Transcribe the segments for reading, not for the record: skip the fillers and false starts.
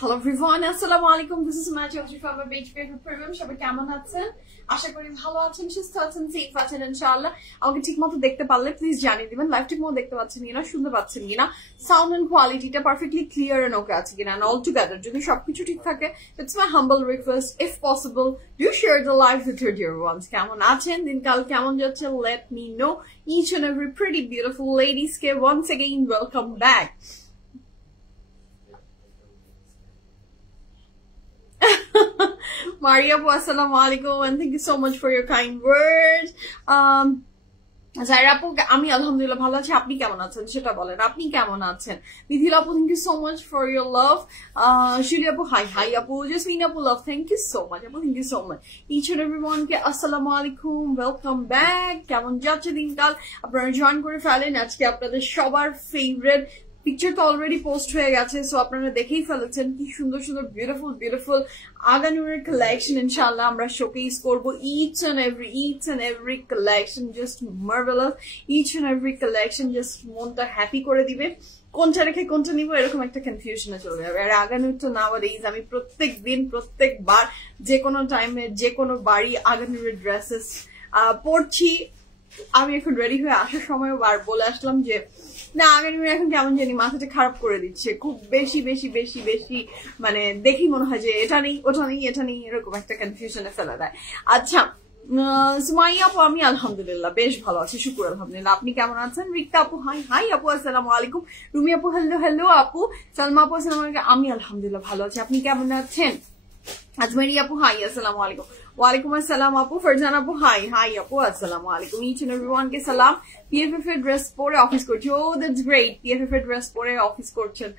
Hello everyone, assalamu alaikum. This is Machi from my page premium. সবাই কেমন আছেন? আশা করি ভালো আছেন, সুস্থ আছেন, সেফ আছেন ইনশাআল্লাহ। আমাকে ঠিকমতো দেখতে পারলে প্লিজ জানিয়ে দিবেন। লাইভ ঠিকমতো দেখতে পাচ্ছেন কিনা, শুনতে পাচ্ছেন কিনা, সাউন্ড এন্ড কোয়ালিটিটা পারফেক্টলি ক্লিয়ার এন্ড ওকে আছে কিনা, and all together যদি সবকিছু ঠিক থাকে, it's my humble request, if possible, do share the live with your dear ones. কেমন আছেন, দিনকাল কেমন যাচ্ছে, let me know. Each and every pretty beautiful ladies K once again welcome back. Maria, assalamu alaikum, and thank you so much for your kind words. Zaira apu, ami alhamdulillah bhalo achi, apni kemon achen seta bolen, apni kemon achen? Nithil apu, thank you so much for your love. Shiri apu, hi apu, Jasmine apu, love, thank you so much apu, thank you so much. Each and everyone ke assalamu alaikum, welcome back. Kemon jacche dinkal, apnara join kore felen ajke apnader shobar favorite picture তো already post হয়ে গেছে, so আপনারা দেখেই ফেলেছেন কি সুন্দর সুন্দর beautiful আগানুরের collection ইনশাআল্লাহ আমরা শোকেস করব। Each and every collection just marvelous, each and every collection just মনটা হ্যাপি করে দিবে। কোনটা রেখে কোনটা নিব এরকম একটা কনফিউশনে চলে যাবে। আর আগানুর তো নাওয়াডেজ আমি প্রত্যেক দিন প্রত্যেকবার যে কোনো টাইমে যে কোনো বাড়ি আগানুরের ড্রেসেস পরছি। আমি এখন রেডি হয়ে আসার সময় বার বলে আসলাম যে না আগানুর এখন কেমন জানি মাথাটা খারাপ করে দিচ্ছে, খুব বেশি মানে দেখি মনে হয় যে এটা নেই ওটা নেই এটা নেই, এরকম একটা কনফিউশনে ফেলে দেয়। আচ্ছা সুমাইয়া আপু, আমি আলহামদুলিল্লাহ বেশ ভালো আছি, শুকুর আলহামদুলিল্লাহ। আপনি কেমন আছেন? রিক্তা আপু হাই আপু, আসসালামু আলাইকুম। রুমি আপু হ্যালো আপু। সালমা আপু আসসালামু আলাইকুম। আমি আলহামদুলিল্লাহ ভালো আছি, আপনি কেমন আছেন? আজমেরি আপু হাই, আসসালামু আলাইকুম। ওয়ালাইকুম আসসালাম আপু। ফারজান আপু হাই আপু, আসসালামু আলাইকুম। ইচ এন্ড এভরিওয়ান কে সালাম। পিএফএফ এর ড্রেস পরে অফিস করছি, ও দ্যাটস গ্রেট। পিএফএফ এর ড্রেস পরে অফিস করছেন,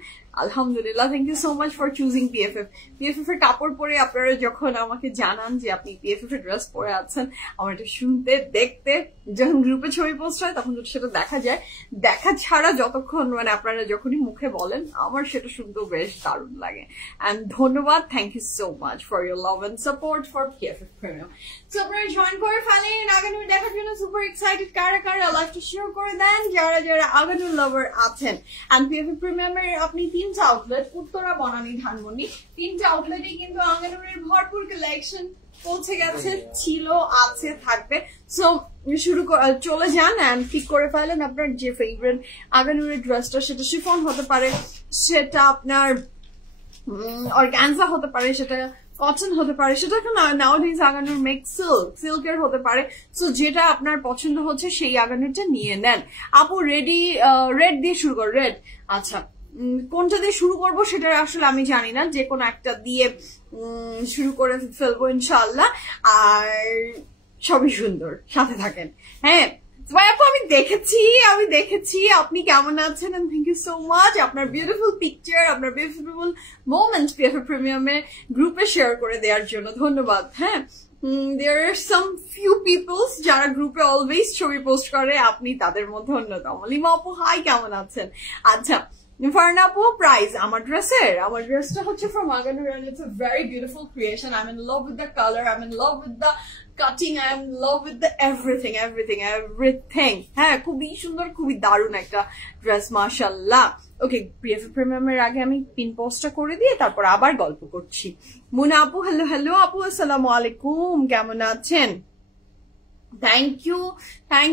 আলহামদুলিল্লাহ। Thank you so much for choosing PFF. PFF এর কাপড় পরে আপনারা যখন আমাকে জানান যে আপনি পিএফএফ এর ড্রেস পরে আছেন, আমার এটা শুনতে দেখতে, যখন গ্রুপে ছবি পোস্ট হয় তখন সেটা দেখা যায়, দেখা ছাড়া যতক্ষণ মানে আপনারা যখনই মুখে বলেন আমার সেটা শুনতেও বেশ দারুণ লাগে। এন্ড ধন্যবাদ, thank you so much for your love and support for PFF premium. So আপনারা জয়েন করে ফেলেন, আগানুর দেখার জন্য সুপার এক্সাইটেড। কারা লাইভটা শেয়ার করে দেন যারা আগানুর লাভার আছেন। এন্ড পিএফএফ প্রিমিয়ামের আপনি 3টা আউটলেট, উত্তরা, বনানী, ধানমন্ডি, 3টা আউটলেটে কিন্তু আগানুরের ভরপুর কালেকশন পৌঁছে গেছে, ছিল, আছে, থাকবে। সো চলে যান এন্ড ঠিক করে ফেলেন আপনার যে ফেভারিট আগানুরের ড্রেসটা, সেটা শিফন হতে পারে, সেটা আপনার অর্গানজা হতে পারে, সেটা কটন হতে পারে, সেটা নাওয়াডেজ আগানুর মেক সিল্কের হতে পারে। সো যেটা আপনার পছন্দ হচ্ছে সেই আগানুরটা নিয়ে নেন। আপু রেড দিয়ে শুরু কর। রেড, আচ্ছা কোনটা দিয়ে শুরু করবো সেটা আসলে আমি জানি না, যে কোনো একটা দিয়ে শুরু করে ফেলবো ইনশাআল্লাহ। আর সবই সুন্দর, সাথে থাকেন। হ্যাঁ আপু, আমি দেখেছি আপনি কেমন আছেন, and thank you so much আপনার বিউটিফুল পিকচার, আপনার বিউটিফুল মোমেন্টস পিএফএফ প্রিমিয়ামে গ্রুপে শেয়ার করে দেওয়ার জন্য ধন্যবাদ। হ্যাঁ, there are some few people যারা গ্রুপে অলওয়েজ ছবি পোস্ট করে, আপনি তাদের মধ্যে অন্যতম। লিমা আপু হাই, কেমন আছেন? আচ্ছা ফারনা আপু, প্রাইস আমার ড্রেসটা হচ্ছে from Aganur and it's a very beautiful creation. I'm in love with the color, I'm in love with the cutting, I'm in love with the everything. হ্যাঁ, খুবই সুন্দর, খুবই দারুণ একটা ড্রেস, মাশাআল্লাহ। ওকে, পিএফএফ প্রিমিয়ামের আগে আমি পিন পোস্টটা করে দিয়ে তারপর আবার গল্প করছি। মুনা আপু হ্যালো আপু, আসসালামু আলাইকুম, কেমন আছেন? থ্যাংক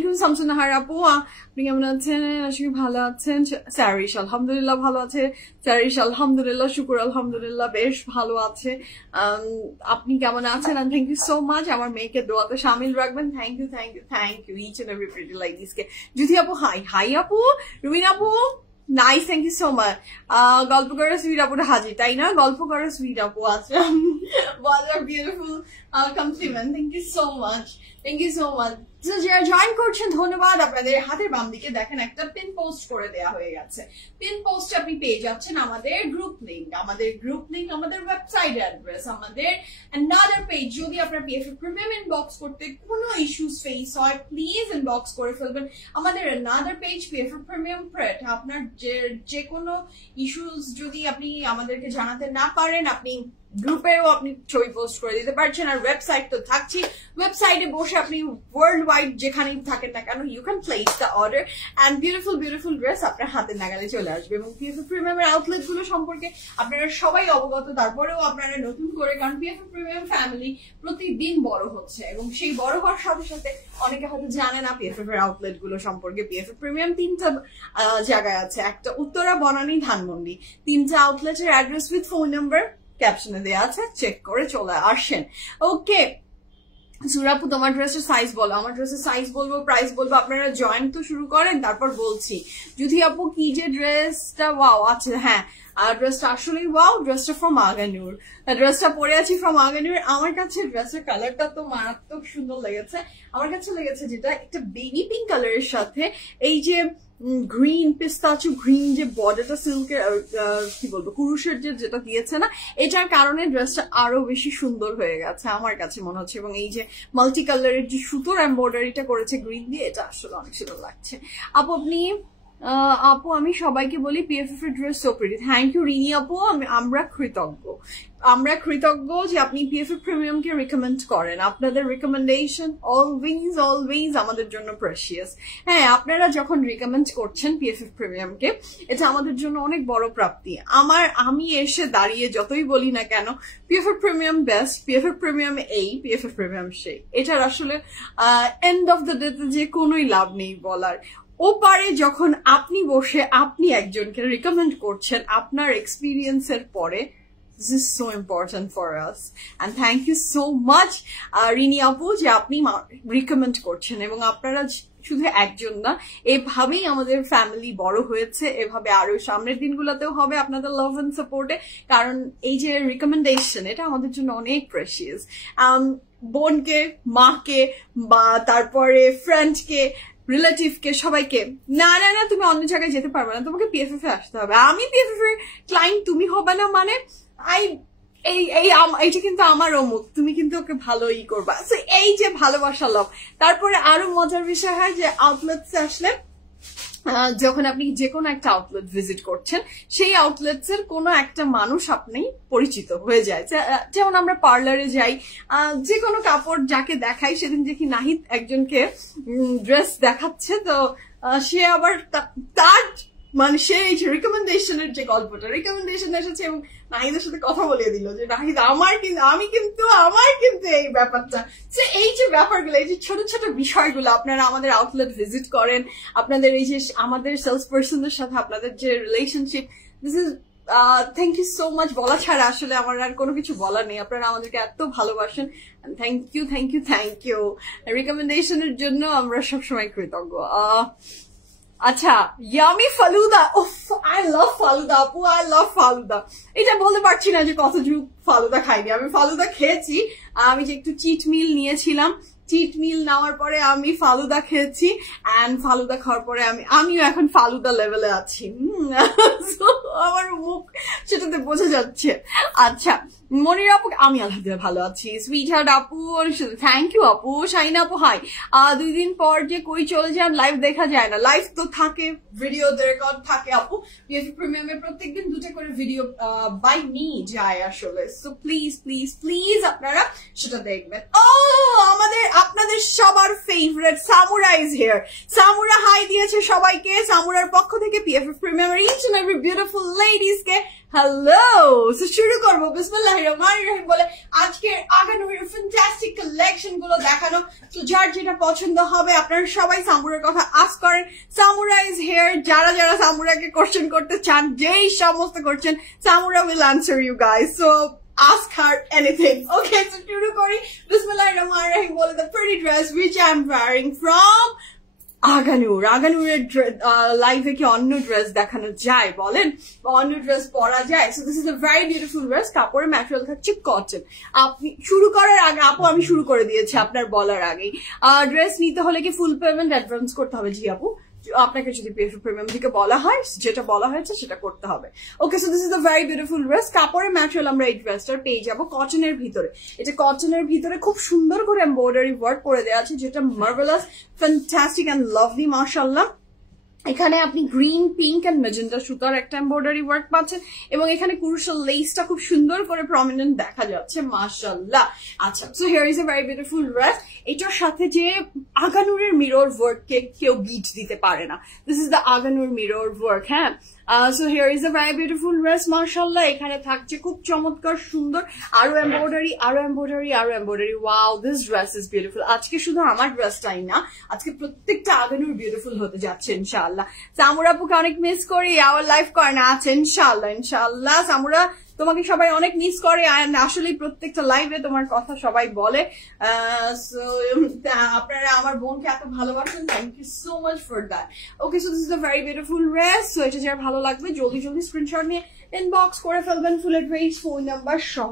ইউ শামসুন্নাহার আপু, আপনি কেমন আছেন? আশা ভালো আছেন। স্যারিশ আলহামদুলিল্লাহ ভালো আছে, আলহামদুলিল্লাহ, শুকুর আলহামদুলিল্লাহ বেশ ভালো আছে। আপনি কেমন আছেন? And thank you so much আমার মেয়েকে দোয়াতে শামিল রাখবেন। Thank you each and every pretty ladies কে। জুথি আপু হাই আপু। রুমিন আপু nice, thank you so much. গল্প করে সুইট আপুটা হাজির, তাই না? গল্প করে সুইট আপু আছে, beautiful compliment, thank you so much. যারা জয়েন করছেন ধন্যবাদ। আপনাদের হাতের বাম দিকে দেখেন একটা পিন পোস্ট করে দেওয়া হয়ে গেছে। পিন পোস্ট আপনি পেয়ে যাচ্ছেন আমাদের গ্রুপ লিঙ্ক, আমাদের ওয়েবসাইট অ্যাড্রেস, আমাদের another পেজ। যদি আপনার পিএফএফ প্রিমিয়াম ইনবক্স করতে কোনো ইস্যুস ফেস হয় প্লিজ ইনবক্স করে ফেলবেন। আমাদের another পেজ পিএফএফ প্রিমিয়াম প্রেট। আপনার যে কোনো ইস্যুস যদি আপনি আমাদেরকে জানাতে না পারেন, আপনি গ্রুপেও আপনি ছবি পোস্ট করে দিতে পারছেন। আর ওয়েবসাইট তো থাকছি, ওয়েবসাইটে বসে আপনি ওয়ার্ল্ড ওয়াইড যেখানেই থাকেন না কেন you can place the order and beautiful dress আপনার হাতে নাগালে চলে আসবে। এবং পিএফএফ প্রিমিয়ামের আউটলেট গুলো সম্পর্কে আপনারা সবাই অবগত, তারপরেও আপনারা নতুন করে, কারণ পিএফএফ প্রিমিয়াম ফ্যামিলি প্রতিদিন বড় হচ্ছে এবং সেই বড় হওয়ার সাথে সাথে অনেকে হয়তো জানে না পিএফএফ এর আউটলেট গুলো সম্পর্কে। পিএফএফ প্রিমিয়াম 3টা জায়গায় আছে, একটা উত্তরা, বনানী, ধানমন্ডি। 3টা আউটলেটের অ্যাড্রেস উইথ ফোন নাম্বার ক্যাপশনে দেওয়া আছে, চেক করে চলে আসেন। ওকে সুরাপু, তোমার ড্রেসের সাইজ বলো। আমার ড্রেসের সাইজ বলবো, প্রাইস বলবো, আপনারা জয়েন তো শুরু করেন তারপর বলছি। যদি আপু কি যে ড্রেসটা ওয়াও আছে, হ্যাঁ ড্রেসটা আসলেই ওয়াও, ড্রেসটা ফ্রম আগানুর, ড্রেসটা পরে আছি ফ্রম আগানুর। আমার কাছে ড্রেসের কালারটা তো মারাত্মক সুন্দর লেগেছে। আমার কাছে লেগেছে যেটা একটা বেবি পিঙ্ক কালারের সাথে এই যে গ্রিন পিস্তাচু গ্রিন যে বর্ডারটা সিল্কের কি বলবো কুরুশের যেটা দিয়েছে না, এটার কারণে ড্রেসটা আরো বেশি সুন্দর হয়ে গেছে আমার কাছে মনে হচ্ছে। এবং এই যে মাল্টি কালারের যে সুতোর এমব্রয়ডারিটা করেছে গ্রিন দিয়ে, এটা আসলে অনেক সুন্দর লাগছে। আপু আমি সবাইকে বলি পিএফএফ এর dress so pretty. Thank you Rini আপু, আমরা কৃতজ্ঞ যে আপনি পিএফএফ প্রিমিয়ামকে রিকমেন্ড করেন। আপনাদের রিকমেন্ডেশন অলওয়েজ আমাদের জন্য প্রেশিয়াস। হ্যাঁ, আপনারা যখন রিকমেন্ড করছেন পিএফএফ প্রিমিয়ামকে, এটা আমাদের জন্য অনেক বড় প্রাপ্তি। আমি এসে দাঁড়িয়ে যতই বলি না কেন পিএফএফ প্রিমিয়াম বেস্ট, পিএফএফ প্রিমিয়াম এই, পিএফএফ প্রিমিয়াম সেই, এটার আসলে এন্ড অফ দ্য ডেতে যে কোনোই লাভ নেই বলার। ওপারে যখন আপনি বসে আপনি একজনকে রিকমেন্ড করছেন আপনার এক্সপিরিয়েন্সের পরে, this is so important for us and thank you so much Rini আপু যে আপনি রিকমেন্ড করছেন। এবং আপনারা শুধু একজন না, এভাবেই আমাদের ফ্যামিলি বড় হয়েছে, এভাবে আরো সামনের দিনগুলোতেও হবে আপনাদের লাভ এন্ড সাপোর্টে। কারণ এই যে রিকমেন্ডেশন, এটা আমাদের জন্য অনেক প্রেশিয়াস। বোনকে, মাকে, বা তারপরে ফ্রেন্ডকে, রিলেটিভকে, সবাইকে, না তুমি অন্য জায়গায় যেতে পারবে না, তোমাকে পিএফএফ এ আসতে হবে। আমি পিএফএফ এর ক্লায়েন্ট, তুমি হবে না মানে এইটা কিন্তু আমার অমুক, তুমি কিন্তু ওকে ভালোই করবা। এই যে ভালোবাসা লাভ। তারপরে আরো মজার বিষয় হয় যে আউটলেটস আসলে যখন আপনি যে কোনো একটা আউটলেট ভিজিট করছেন, সেই আউটলেটস এর কোনো একটা মানুষ আপনি পরিচিত হয়ে যায়। যেমন আমরা পার্লারে যাই, যে কোনো কাপড় যাকে দেখাই, সেদিন দেখি নাহিদ একজনকে ড্রেস দেখাচ্ছে, তো সে আবার তার মানে সে রিকমেন্ডেশনের যে গল্পটা, রিকমেন্ডেশন এসেছে এবং নাহিদের সাথে কথা বলিয়ে দিল যে নাহিদ আমার কিন্তু এই ব্যাপারটা। এই যে ব্যাপারগুলো, এই যে ছোট ছোট বিষয়গুলো, আপনারা আমাদের আউটলেট ভিজিট করেন, আপনাদের এই যে আমাদের সেলস পার্সনদের সাথে আপনাদের যে relationship, this is thank you so much. বলা ছাড়া আসলে আমার আর কোনো কিছু বলার নেই। আপনারা আমাদেরকে এত ভালোবাসেন, থ্যাংক ইউ রিকমেন্ডেশনের জন্য আমরা সবসময় কৃতজ্ঞ। আচ্ছা, yummy falooda, I love falooda আপু, আই লাভ ফালুদা। এটা বলতে পারছি না যে কত যুগ ফালুদা খাইনি। আমি ফালুদা খেয়েছি, আমি যে একটু চিট মিল নিয়েছিলাম, চিট মিল নেওয়ার পরে আমি ফালুদা খেয়েছি, অ্যান্ড ফালুদা খাওয়ার পরে আমিও এখন ফালুদা লেভেলে আছি। আমার মুখ সেটাতে বোঝা যাচ্ছে। আচ্ছা, মনির আপু, আমি আলহামদুলিল্লাহ ভালো আছি। সুইট হার্ট আপু, থ্যাংক ইউ আপু। শাইনা আপু হাই, 2 দিন পর যে কই চলে যায়, লাইভ দেখা যায় না। লাইভ তো থাকে, ভিডিও রেকর্ড থাকে আপু। পিএফএফ প্রিমিয়ামে প্রত্যেকদিন 2টা করে ভিডিও বাই মি যায় আসলে। সো প্লিজ আপনারা সেটা দেখবেন। আপনাদের সবার favourite Samura is here. Samura hi দিয়েছে সবাইকে। সামুরার পক্ষ থেকে পিএফএফ প্রিমিয়ামের each and every beautiful ladies কে হ্যালো। শুরু করবো বিসমিল্লাহির রহমানির রহিম বলে আজকের আগানুরের ফ্যান্টাস্টিক কালেকশন গুলো দেখানো। তো যার যেটা পছন্দ হবে আপনারা সবাই সামুরার কথা আস্ক করেন। Samura is here. যারা সামুরাকে কোশ্চেন করতে চান, যেই সমস্ত করছেন, Samura will answer you guys. So ask her anything. Okay, so shuru kori. Bismillahirrahmanirrahim. Well, the pretty dress which I'm wearing from আগানুরের লাইভে কি অন্য ড্রেস দেখানো যায় বলেন, বা অন্য ড্রেস পরা যায়? So this is a very beautiful dress. কাপড়ের ম্যাটেরিয়াল থাকছে কটন। আপনি শুরু করার আগে, আপু আমি শুরু করে দিয়েছি আপনার বলার আগেই, ড্রেস নিতে হলে কি ফুল পেমেন্ট অ্যাডভান্স করতে হবে? জি আপু, আপনাকে যদি পিএফএফ প্রিমিয়াম থেকে বলা হয়, যেটা বলা হয়েছে সেটা করতে হবে। Okay, so this is a very beautiful dress. কাপড়ের ম্যাটেরিয়াল আমরা এই ড্রেসটার পেয়ে যাবো কটনের ভিতরে। এটা কটনের ভিতরে খুব সুন্দর করে এমব্রয়ডারি ওয়ার্ক করে দেওয়া আছে, যেটা মার্ভেলাস, ফ্যান্টাস্টিক অ্যান্ড লাভলি, মাশাআল্লাহ। এখানে আপনি গ্রিন, পিঙ্ক এন্ড ম্যাজেন্টা সুতার একটা এমব্রয়ডারি ওয়ার্ক পাচ্ছেন এবং এখানে কুরুশাল লেসটা খুব সুন্দর করে প্রমিনেন্ট দেখা যাচ্ছে, মাশাআল্লাহ। আচ্ছা, so here is a very beautiful dress. এটার সাথে যে আগানুরের মিরর ওয়ার্ক কে কেউ বিট দিতে পারে না। This is the Agha Noor mirror work. হ্যাঁ, so here is a very beautiful dress, মাশাআল্লাহ। এখানে থাকছে খুব চমৎকার সুন্দর আরো এমব্রয়ডারি, আরো এমব্রয়ডারি, আরো embroidery. Wow, this dress is beautiful. আজকে শুধু আমার ড্রেসটাই না, আজকে প্রত্যেকটা আগানুর বিউটিফুল হতে যাচ্ছে ইনশাআল্লাহ। সামুরা আপুকে অনেক মিস করি, আওয়ার লাইফ করে না আছে ইনশাআল্লাহ। ইনশাআল্লাহ সামুরা, তোমাকে সবাই অনেক মিস করে, আসলে প্রত্যেকটা লাইভে তোমার কথা সবাই বলে। আপনারা আমার বোনকে এত ভালোবাসেন, thank you so much for that. Okay, so this is a very beautiful dress. So এটা যার ভালো লাগবে জলদি জলদি স্ক্রিনশট নিয়ে ইনবক্স করে ফেলবেন ফুল অ্যাড্রেস, ফোন নাম্বার সহ।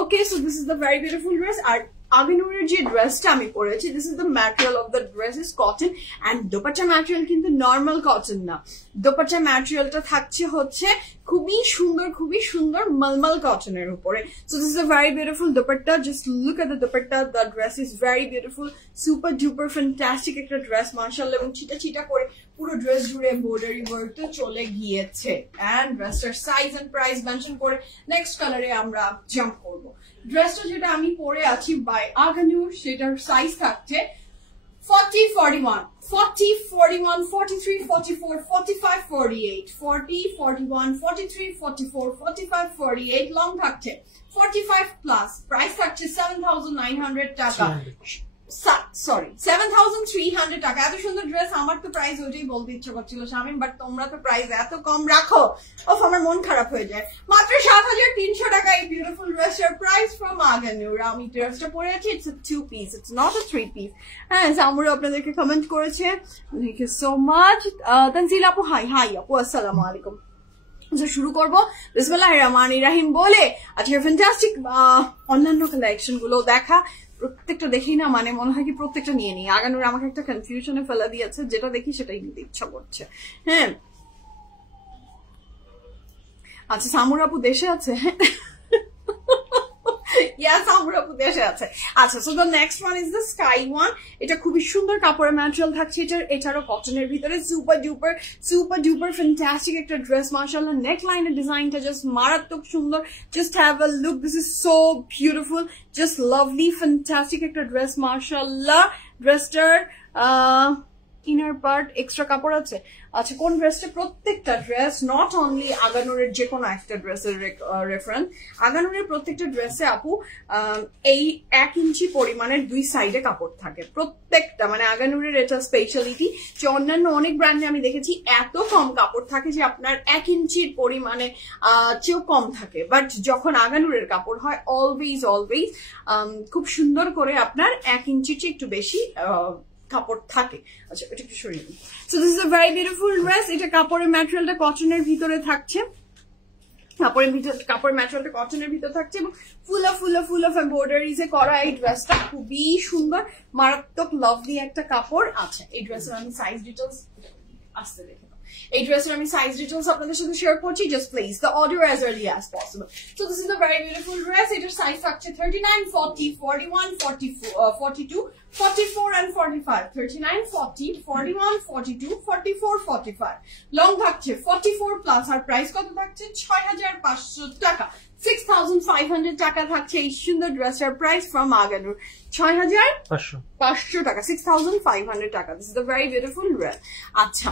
Okay, so this is the very beautiful dress. আর আগানুরের যে ড্রেসটা আমি পরেছি, this is the material of the dress is cotton and dupatta material কিন্তু নর্মাল কটন না। দোপাট্টা ম্যাটেরিয়ালটা থাকছে হচ্ছে খুবই সুন্দর মলমল কটনের উপরে। So this is a very beautiful dupatta. Just look at the dupatta, the dress is very beautiful, super duper fantastic একটা ড্রেস মাশাআল্লাহ। এবং ছিটা করে পুরো ড্রেস জুড়ে এমব্রয়ডারি ওয়ার্ক তো চলে গিয়েছে। এন্ড ড্রেসটার সাইজ এন্ড প্রাইস মেনশন করে নেক্সট কালারে আমরা জাম্প করবো। ড্রেসটা যেটা আমি পরে আছি বাই আগানুর, সেটার সাইজ থাকছে 40, 41, 40, 41, 43, 44, 45, 48, 40, 41, 43, 44, 45, 48, লং থাকছে 45 প্লাস, প্রাইস থাকছে 7,900 টাকা। সরি 7,300 টাকা। এত সুন্দর ড্রেস, আমার তো প্রাইস ওইটাই বলতে ইচ্ছে করছিল শামিম, বাট তোমরা তো প্রাইস এত কম রাখো, আমার মন খারাপ হয়ে যায়। মাত্র 7,300 টাকা এই বিউটিফুল ড্রেসের প্রাইস ফ্রম আগানুর। আমি ড্রেসটা পরে আছি, it's 2 piece, it's not a 3 piece. হ্যাঁ, সামুরা আপনাদেরকে কমেন্ট করেছে, thank you so much. Tanzil আপু, হাই আপু, আসসালামু আলাইকুম। শুরু করবো বিসমিল্লাহির রহমানির রহিম বলে। আজকে ফ্যান্টাস্টিক অন্যান্য কালেকশন গুলো দেখা, প্রত্যেকটা দেখি না মানে মনে হয় কি প্রত্যেকটা নিয়ে নিই। আগানুর আমাকে একটা কনফিউশনে ফেলা দিয়েছে, যেটা দেখি সেটাই নিতে ইচ্ছা করছে। হ্যাঁ, আচ্ছা সামুর আপু দেশে আছে। আচ্ছা, so the next one is the sky one. এটা খুবই সুন্দর কাপড়ের ম্যাটেরিয়াল থাকছে এটারও কটনের ভিতরে, সুপার ডুপার ফ্যান্টাস্টিক একটা ড্রেস মাশাআল্লাহ। নেক লাইনের ডিজাইনটা জাস্ট মারাত্মক সুন্দর, just have a look, this is so beautiful, just lovely fantastic একটা ড্রেস মাশাআল্লাহ। ড্রেসটার ইনার পার্ট এক্সট্রা কাপড় আছে। আচ্ছা, কোন ড্রেসটা? প্রত্যেকটা ড্রেস, নট অনলি আগানুরের যে কোনো একটা ড্রেসের রেফারেন্স, আগানুরের প্রত্যেকটা ড্রেসে আপু এই 1 ইঞ্চি পরিমাণের 2 সাইডে কাপড় থাকে প্রত্যেকটা। মানে আগানুরের এটা স্পেশালিটি যে অন্যান্য অনেক ব্র্যান্ডে আমি দেখেছি এত কম কাপড় থাকে যে আপনার 1 ইঞ্চির পরিমাণে চেয়েও কম থাকে, বাট যখন আগানুরের কাপড় হয় অলওয়েজ খুব সুন্দর করে আপনার 1 ইঞ্চির চেয়ে একটু বেশি কাপড় থাকে। আচ্ছা, এটা একটু সরিয়ে দিই। So this is a very beautiful dress. এটা কাপড়ের ম্যাটেরিয়ালটা কটনের ভিতরে থাকছে, কাপড়ের ম্যাটেরিয়ালটা কটনের ভিতরে থাকছে এবং ফুল অফ এমব্রয়ডারিজ এ করা এই ড্রেসটা খুবই সুন্দর, মারাত্মক লাভলি একটা কাপড়। আচ্ছা, এই ড্রেসের আমি সাইজ ডিটেলস আসতে দেখে এই ড্রেসের আমি সাইজ ডিটেলস আপনাদের সাথে শেয়ার করছি, just please the order as early as possible. So this is a very beautiful dress. এটার সাইজ থাকছে 39, 40, 41, 42, 44 and 45, 39, 40, 41, 42, 44, 45, লং থাকছে 44 প্লাস। আর প্রাইস কত থাকছে? 6,500 টাকা। 6,500 টাকা থাকছে এই সুন্দর ড্রেসের প্রাইস ফ্রম আগানুর। 6,500 টাকা, 6,500 টাকা। This is the very beautiful dress. আচ্ছা,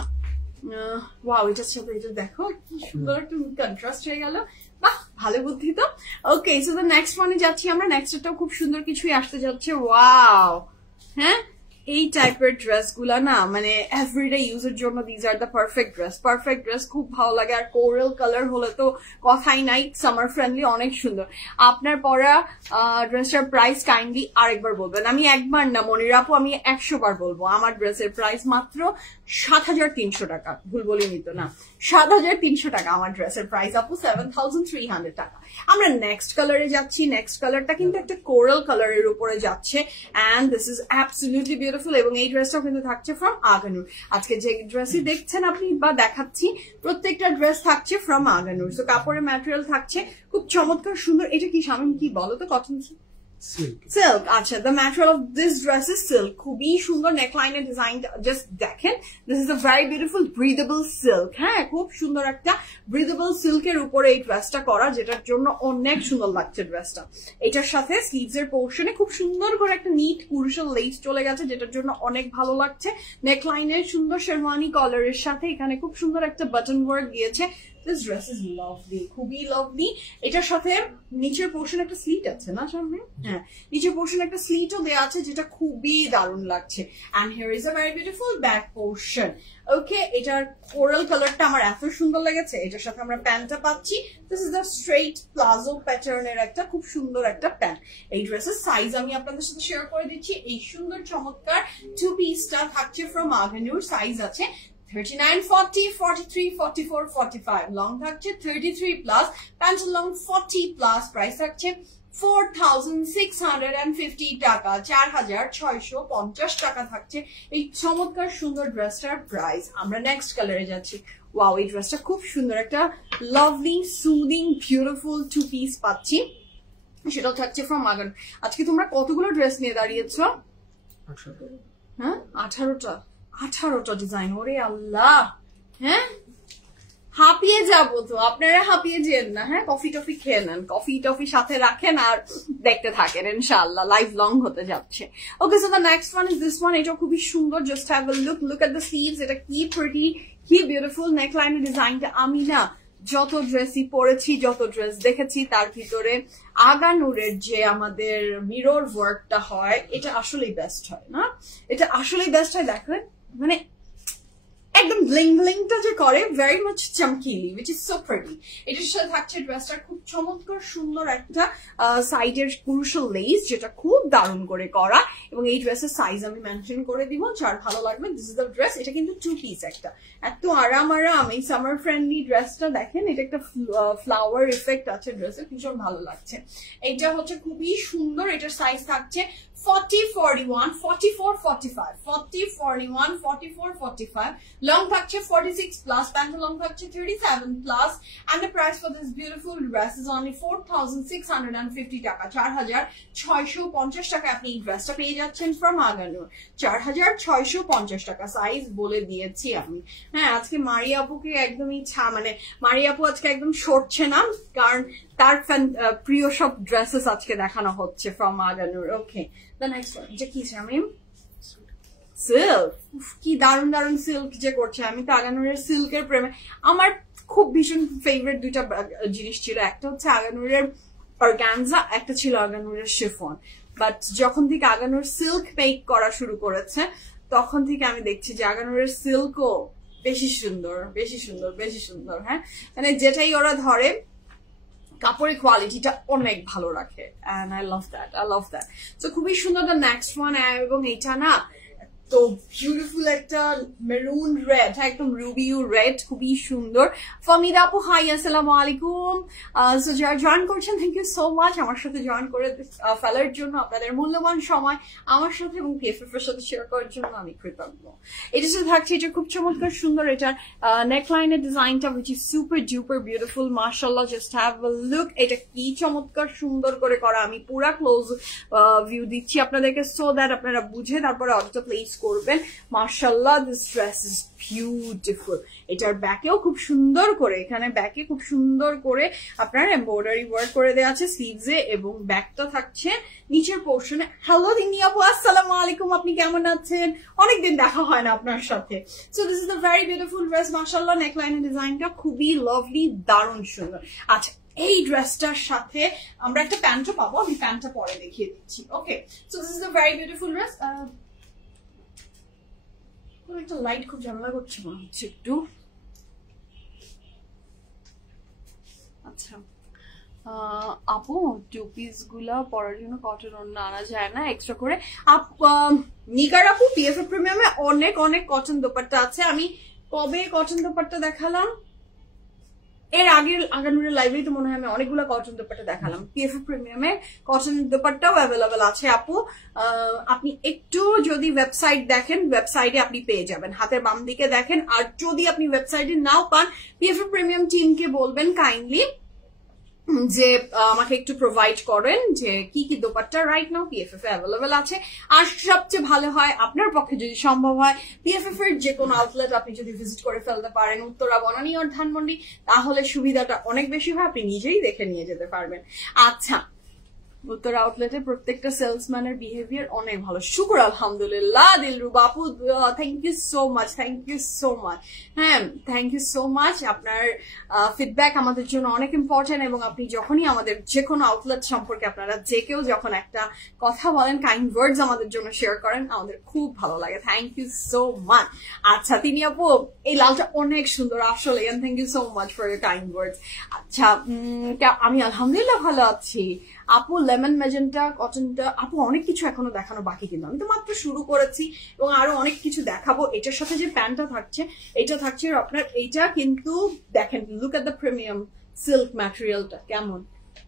ওয়াও, এটার সাথে এটা দেখো কি সুন্দর একটু কন্ট্রাস্ট হয়ে গেল, বাহ, ভালো বুদ্ধি তো। ওকে, সো দ্য নেক্সট ওয়ানে যাচ্ছি আমরা। নেক্সটটাও খুব সুন্দর কিছুই আসতে যাচ্ছে। ওয়াও, হ্যাঁ, এই টাইপের ড্রেস গুলা না মানে এভরিডে ইউজের জন্য these are the perfect dress, খুব ভালো লাগে। আর কোরাল কালার হলে তো কথাই নাই, সামার ফ্রেন্ডলি, অনেক সুন্দর। আপনার পরা ড্রেসটার প্রাইস কাইন্ডলি আরেকবার বলবেন। আমি একবার না মনির আপু, আমি 100 বার বলবো। আমার ড্রেসের প্রাইস মাত্র 7,300 টাকা, ভুল বলিনি তো না? 7,300 টাকা আমার ড্রেসের প্রাইস আপু, 7,300 টাকা। আমরা নেক্সট কালারে যাচ্ছি। নেক্সট কালারটা কিন্তু একটা কোরাল কালারের উপরে যাচ্ছে, and this is absolutely beautiful. এবং এই ড্রেসটাও কিন্তু থাকছে ফ্রম আগানুর। আজকে যে ড্রেসই দেখছেন আপনি বা দেখাচ্ছি, প্রত্যেকটা ড্রেস থাকছে ফ্রম আগানুর। তো কাপড়ের ম্যাটেরিয়াল থাকছে খুব চমৎকার সুন্দর। এটা কি শামিম কি বলো তো? Cotton silk. আচ্ছা, the material of this dress is silk. খুবই সুন্দর নেকলাইনের ডিজাইনটা জাস্ট দেখেন. This is a very beautiful breathable silk. হ্যাঁ, খুব সুন্দর একটা breathable silk-এর উপরে এই ড্রেসটা করা, যেটার জন্য অনেক সুন্দর লাগছে ড্রেসটা. এটার সাথে স্লিভস এর পোর্শনে খুব সুন্দর করে একটা নিট কুরুশাল লেস চলে গেছে, যেটার জন্য অনেক ভালো লাগছে. নেকলাইনের সুন্দর শেরওয়ানি কলারের সাথে এখানে খুব সুন্দর একটা বাটন ওয়ার্ক দিয়েছে. This dress is lovely, খুবই lovely. এটার সাথে নিচের পোর্শন একটা স্লিট আছে না সামনে? হ্যাঁ, নিচের পোর্শন একটা স্লিটও দেওয়া আছে, যেটা খুবই দারুণ লাগছে. And here is a very beautiful back portion. ওকে, এটার কোরাল কালারটা আমার এত সুন্দর লেগেছে. এটার সাথে আমরা প্যান্টটা পাচ্ছি. This is the straight plazo pattern এর একটা খুব সুন্দর একটা প্যান্ট. এই ড্রেসের সাইজ আমি আপনাদের সাথে শেয়ার করে দিচ্ছি. এই সুন্দর চমৎকার টু পিসটা থাকছে ফ্রম আগানুর. সাইজ আছে 39, 40, 43, 44, 45. লং থাকছে 33 plus, pant long 40 plus. Price থাকছে 4,650 টাকা, 4,650 টাকা থাকছে এই চমৎকার সুন্দর ড্রেসটার প্রাইস. আমরা নেক্সট কালারে যাচ্ছি. ওয়াও, এই ড্রেসটা খুব সুন্দর একটা lovely soothing beautiful two piece পাচ্ছি, সেটাও থাকছে ফ্রম আগান. আজকে তোমরা কতগুলো ড্রেস নিয়ে দাঁড়িয়েছ? হ্যাঁ, 18টা ডিজাইন. ওরে আল্লাহ, হ্যাঁ হাঁপিয়ে যাবো তো. আপনারা হাঁপিয়ে যেন না. হ্যাঁ, কফি টফি খেয়ে নেন, কফি টফি সাথে রাখেন আর দেখতে থাকেন, ইনশাআল্লাহ লাইফ লং হতে যাচ্ছে. Okay, so the next one is this one. এটা খুবই সুন্দর. Just have a look at the sleeves. এটা কি প্রিটি, কি বিউটিফুল নেকলাইনের ডিজাইনটা. আমি না যত ড্রেসই পরেছি, যত ড্রেস দেখেছি, তার ভিতরে আগানুরের যে আমাদের মিরর ওয়ার্কটা হয়, এটা আসলেই বেস্ট হয় না? এটা আসলেই বেস্ট হয়. দেখেন, মানে একদম ব্লিং ব্লিংটা যে করে, ভেরি মাচ চমকিলি, উইচ ইজ সো প্রিটি. এটার সাথে থাকছে ড্রেসটার খুব চমৎকার সুন্দর একটা সাইডের ক্রুশাল লেস, যেটা খুব দারুণ করে করা. এবং এই ড্রেসের সাইজ আমি মেনশন করে দিব, যার ভালো লাগবে. This is the dress. এটা কিন্তু টু পিস একটা, এত আরাম. এই সামার ফ্রেন্ডলি ড্রেসটা দেখেন, এটা একটা ফ্লাওয়ার ইফেক্ট আছে ড্রেসে, ভীষণ ভালো লাগছে. এটা হচ্ছে খুবই সুন্দর. এটার সাইজ থাকছে 40, 41, 44, 45, 40, 41, 44, 45. লং থাকছে 46 প্লাস, প্যান্ট লং থাকছে 37 plus. And the price for this beautiful dress is only 4,650 টাকা, 4,650 টাকা আপনি এই ড্রেসটা পেয়ে যাচ্ছেন ফ্রম আগানুর. 4,650 টাকা. সাইজ বলে দিয়েছি আমি. হ্যাঁ, আজকে মারিয়া আপুকে একদমই মানে মারিয়া আপু আজকে একদম সরছে না, কারণ তার প্রিয় সব ড্রেসেস আজকে দেখানো হচ্ছে from Agha Noor. Okay, the next one. এটা কি আমি সিল্ক, কি দারুণ দারুণ সিল্ক যে করছে. আমি তো আগানুরের সিল্কের প্রেমে. আমার খুব ভীষণ ফেভারিট দুইটা জিনিস ছিল. একটা হচ্ছে আগানুরের অর্গানজা, একটা ছিল আগানুরের শিফন. বাট যখন থেকে আগানুর সিল্ক মেক করা শুরু করেছে, তখন থেকে আমি দেখছি যে আগানুরের সিল্কও বেশি সুন্দর, বেশি সুন্দর, বেশি সুন্দর. হ্যাঁ, মানে যেটাই ওরা ধরে কাপড়ের কোয়ালিটিটা অনেক ভালো রাখে. and I love that. So খুবই সুন্দর. The next one. এবং এটা না তো বিউটিফুল একটা মেরুন রেড, একদম রুবিউ রেড, খুবই সুন্দর. ফামিদা আপু, হাই, আসসালামু আলাইকুম. সো যারা জয়েন করছেন, থ্যাংক ইউ সো মাচ আমার সাথে জয়েন করে ফেলার জন্য, আপনাদের মূল্যবান সময় আমার সাথে এবং PFF এর সাথে শেয়ার করার জন্য আমি কৃতজ্ঞ. এটা সাথে থাকছে, এটা খুব চমৎকার সুন্দর. এটার নেকলাইনের ডিজাইনটা which is super duper beautiful, মাশাআল্লাহ. Just have a look. এটা কি চমৎকার সুন্দর করে করা. আমি পুরা ক্লোজ ভিউ দিচ্ছি আপনাদেরকে, সো দ্যাট আপনারা বুঝে তারপরে অর্ডারটা প্লেস করবেন. মাশাআল্লাহ, দিস ড্রেস ইজ বিউটিফুল. এটার ব্যাকেও খুব সুন্দর করে, এখানে ব্যাকে খুব সুন্দর করে আপনার এমব্রয়ডারি ওয়ার্ক করে দেওয়া আছে স্লিভসে, এবং ব্যাকটা থাকছে নিচের পোর্শনে. হ্যালো দিনি আপু, আসসালামু আলাইকুম. আপনি কেমন আছেন? অনেকদিন দেখা হয় না আপনার সাথে. So this is the very beautiful dress. মাশাআল্লাহ, নেকলাইনের ডিজাইনটা খুবই লাভলি, দারুণ সুন্দর. আচ্ছা, এই ড্রেসটার সাথে আমরা একটা প্যান্টও পাবো, আমি প্যান্টটা পরে দেখিয়ে দিচ্ছি. Okay, so this is the very beautiful dress. একটা লাইট খুব ঝামেলা করছে মনে হচ্ছে একটু. আচ্ছা আপু, টু পিস গুলা পরার জন্য কটন ওড়না আনা যায় না এক্সট্রা করে? নিগার আপু, PFF প্রিমিয়ামে অনেক অনেক কটন দোপাট্টা আছে. আমি কবে কটন দোপাট্টা দেখালাম? এর আগের আগানুরের লাইভে তো মনে হয় আমি অনেকগুলো কটন দোপাট্টা দেখালাম. PFF প্রিমিয়ামে কটন দোপাট্টাও অ্যাভেলেবেল আছে আপু. আপনি একটু যদি ওয়েবসাইট দেখেন, ওয়েবসাইটে আপনি পেয়ে যাবেন, হাতের বাম দিকে দেখেন. আর যদি আপনি ওয়েবসাইটে নাও পান, PFF প্রিমিয়াম টিমকে বলবেন কাইন্ডলি যে আমাকে একটু প্রোভাইড করেন যে কি কি দোপাট্টা রাইট নাও পিএফএফ এ অ্যাভেলেবেল আছে। আর সবচেয়ে ভালো হয় আপনার পক্ষে যদি সম্ভব হয় পিএফএফ এর যে কোনো আউটলেট আপনি যদি ভিজিট করে ফেলতে পারেন উত্তরা, বনানী আর ধানমন্ডি, তাহলে সুবিধাটা অনেক বেশি হয়, আপনি নিজেই দেখে নিয়ে যেতে পারবেন। আচ্ছা, উত্তরা আউটলেটের প্রত্যেকটা সেলসম্যানের বিহেভিয়ার অনেক ভালো, শুকর আলহামদুলিল্লাহ। দিলরুবা আপু thank you so much, thank you so much. হ্যাঁ, থ্যাংক ইউ সো মাচ। আপনার ফিডব্যাক আমাদের জন্য অনেক ইম্পর্টেন্ট, এবং আপনি যখনই আমাদের যে কোনো আউটলেট সম্পর্কে আপনারা যে কেউ যখন একটা কথা বলেন, কাইন্ড ওয়ার্ডস আমাদের জন্য শেয়ার করেন, আমাদের খুব ভালো লাগে। Thank you so much. আচ্ছা তিনি আপু, এই লালটা অনেক সুন্দর আসলে, and thank you so much for your kind words. আচ্ছা, আমি আলহামদুলিল্লাহ ভালো আছি আপু। লেমন ম্যাজেন্টা কটনটা আপু অনেক কিছু এখনো দেখানো বাকি, কিন্তু আমি তো মাত্র শুরু করেছি এবং আরো অনেক কিছু দেখাবো। এটার সাথে যে প্যান্টটা থাকছে, এটা থাকছে আপনার, এইটা কিন্তু দেখেন, look at the premium silk ম্যাটেরিয়ালটা কেমন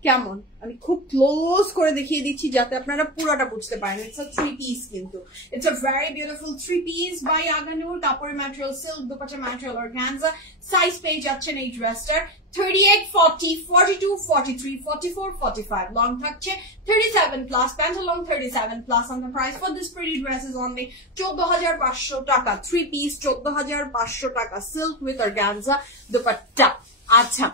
কেমন, আমি খুব ক্লোজ করে দেখিয়ে দিচ্ছি যাতে আপনারা পুরোটা বুঝতে পারেন। ইটস আ 3 piece, কিন্তু it's a very beautiful 3 piece by Agha Noor. কাপড়ের material silk, dupatta material organza. Size পেয়ে যাচ্ছেন এই ড্রেসটার 38, 40, 42, 43, 44, 45. Long থাকছে 37 plus, pant along 37 plus, and the price for this pretty dress is only 14,500 টাকা। 3 piece 14,500 টাকা, silk with organza দুপাট্টা। আচ্ছা,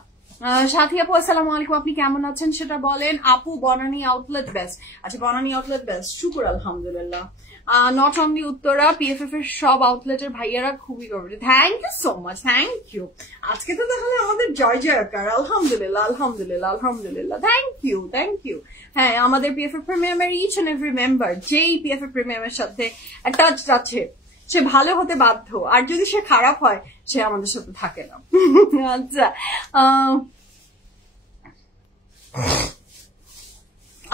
সাথী আপু আসসালামু আলাইকুম, আপনি কেমন আছেন সেটা বলেন। আপু বনানী আউটলেট বেস্ট। আচ্ছা, বনানী আউটলেট বেস্ট, শুকুর আলহামদুলিল্লাহ। নট অনলি উত্তরা, পিএফএফ এর সব আউটলেটের ভাইয়ারা খুবই গর্বিত। Thank you so much, thank you. আজকে তো তাহলে আমাদের জয় জয়কার, আলহামদুলিল্লাহ আলহামদুলিল্লাহ আলহামদুলিল্লাহ। Thank you, thank you. হ্যাঁ, আমাদের পিএফএফ প্রিমিয়ামের ইচ এন্ড এভরি মেম্বার যেই পিএফএফ প্রিমিয়ামের সাথে অ্যাটাচড আছে সে ভালো হতে বাধ্য, আর যদি সে খারাপ হয় সে আমাদের সাথে থাকে না। আচ্ছা,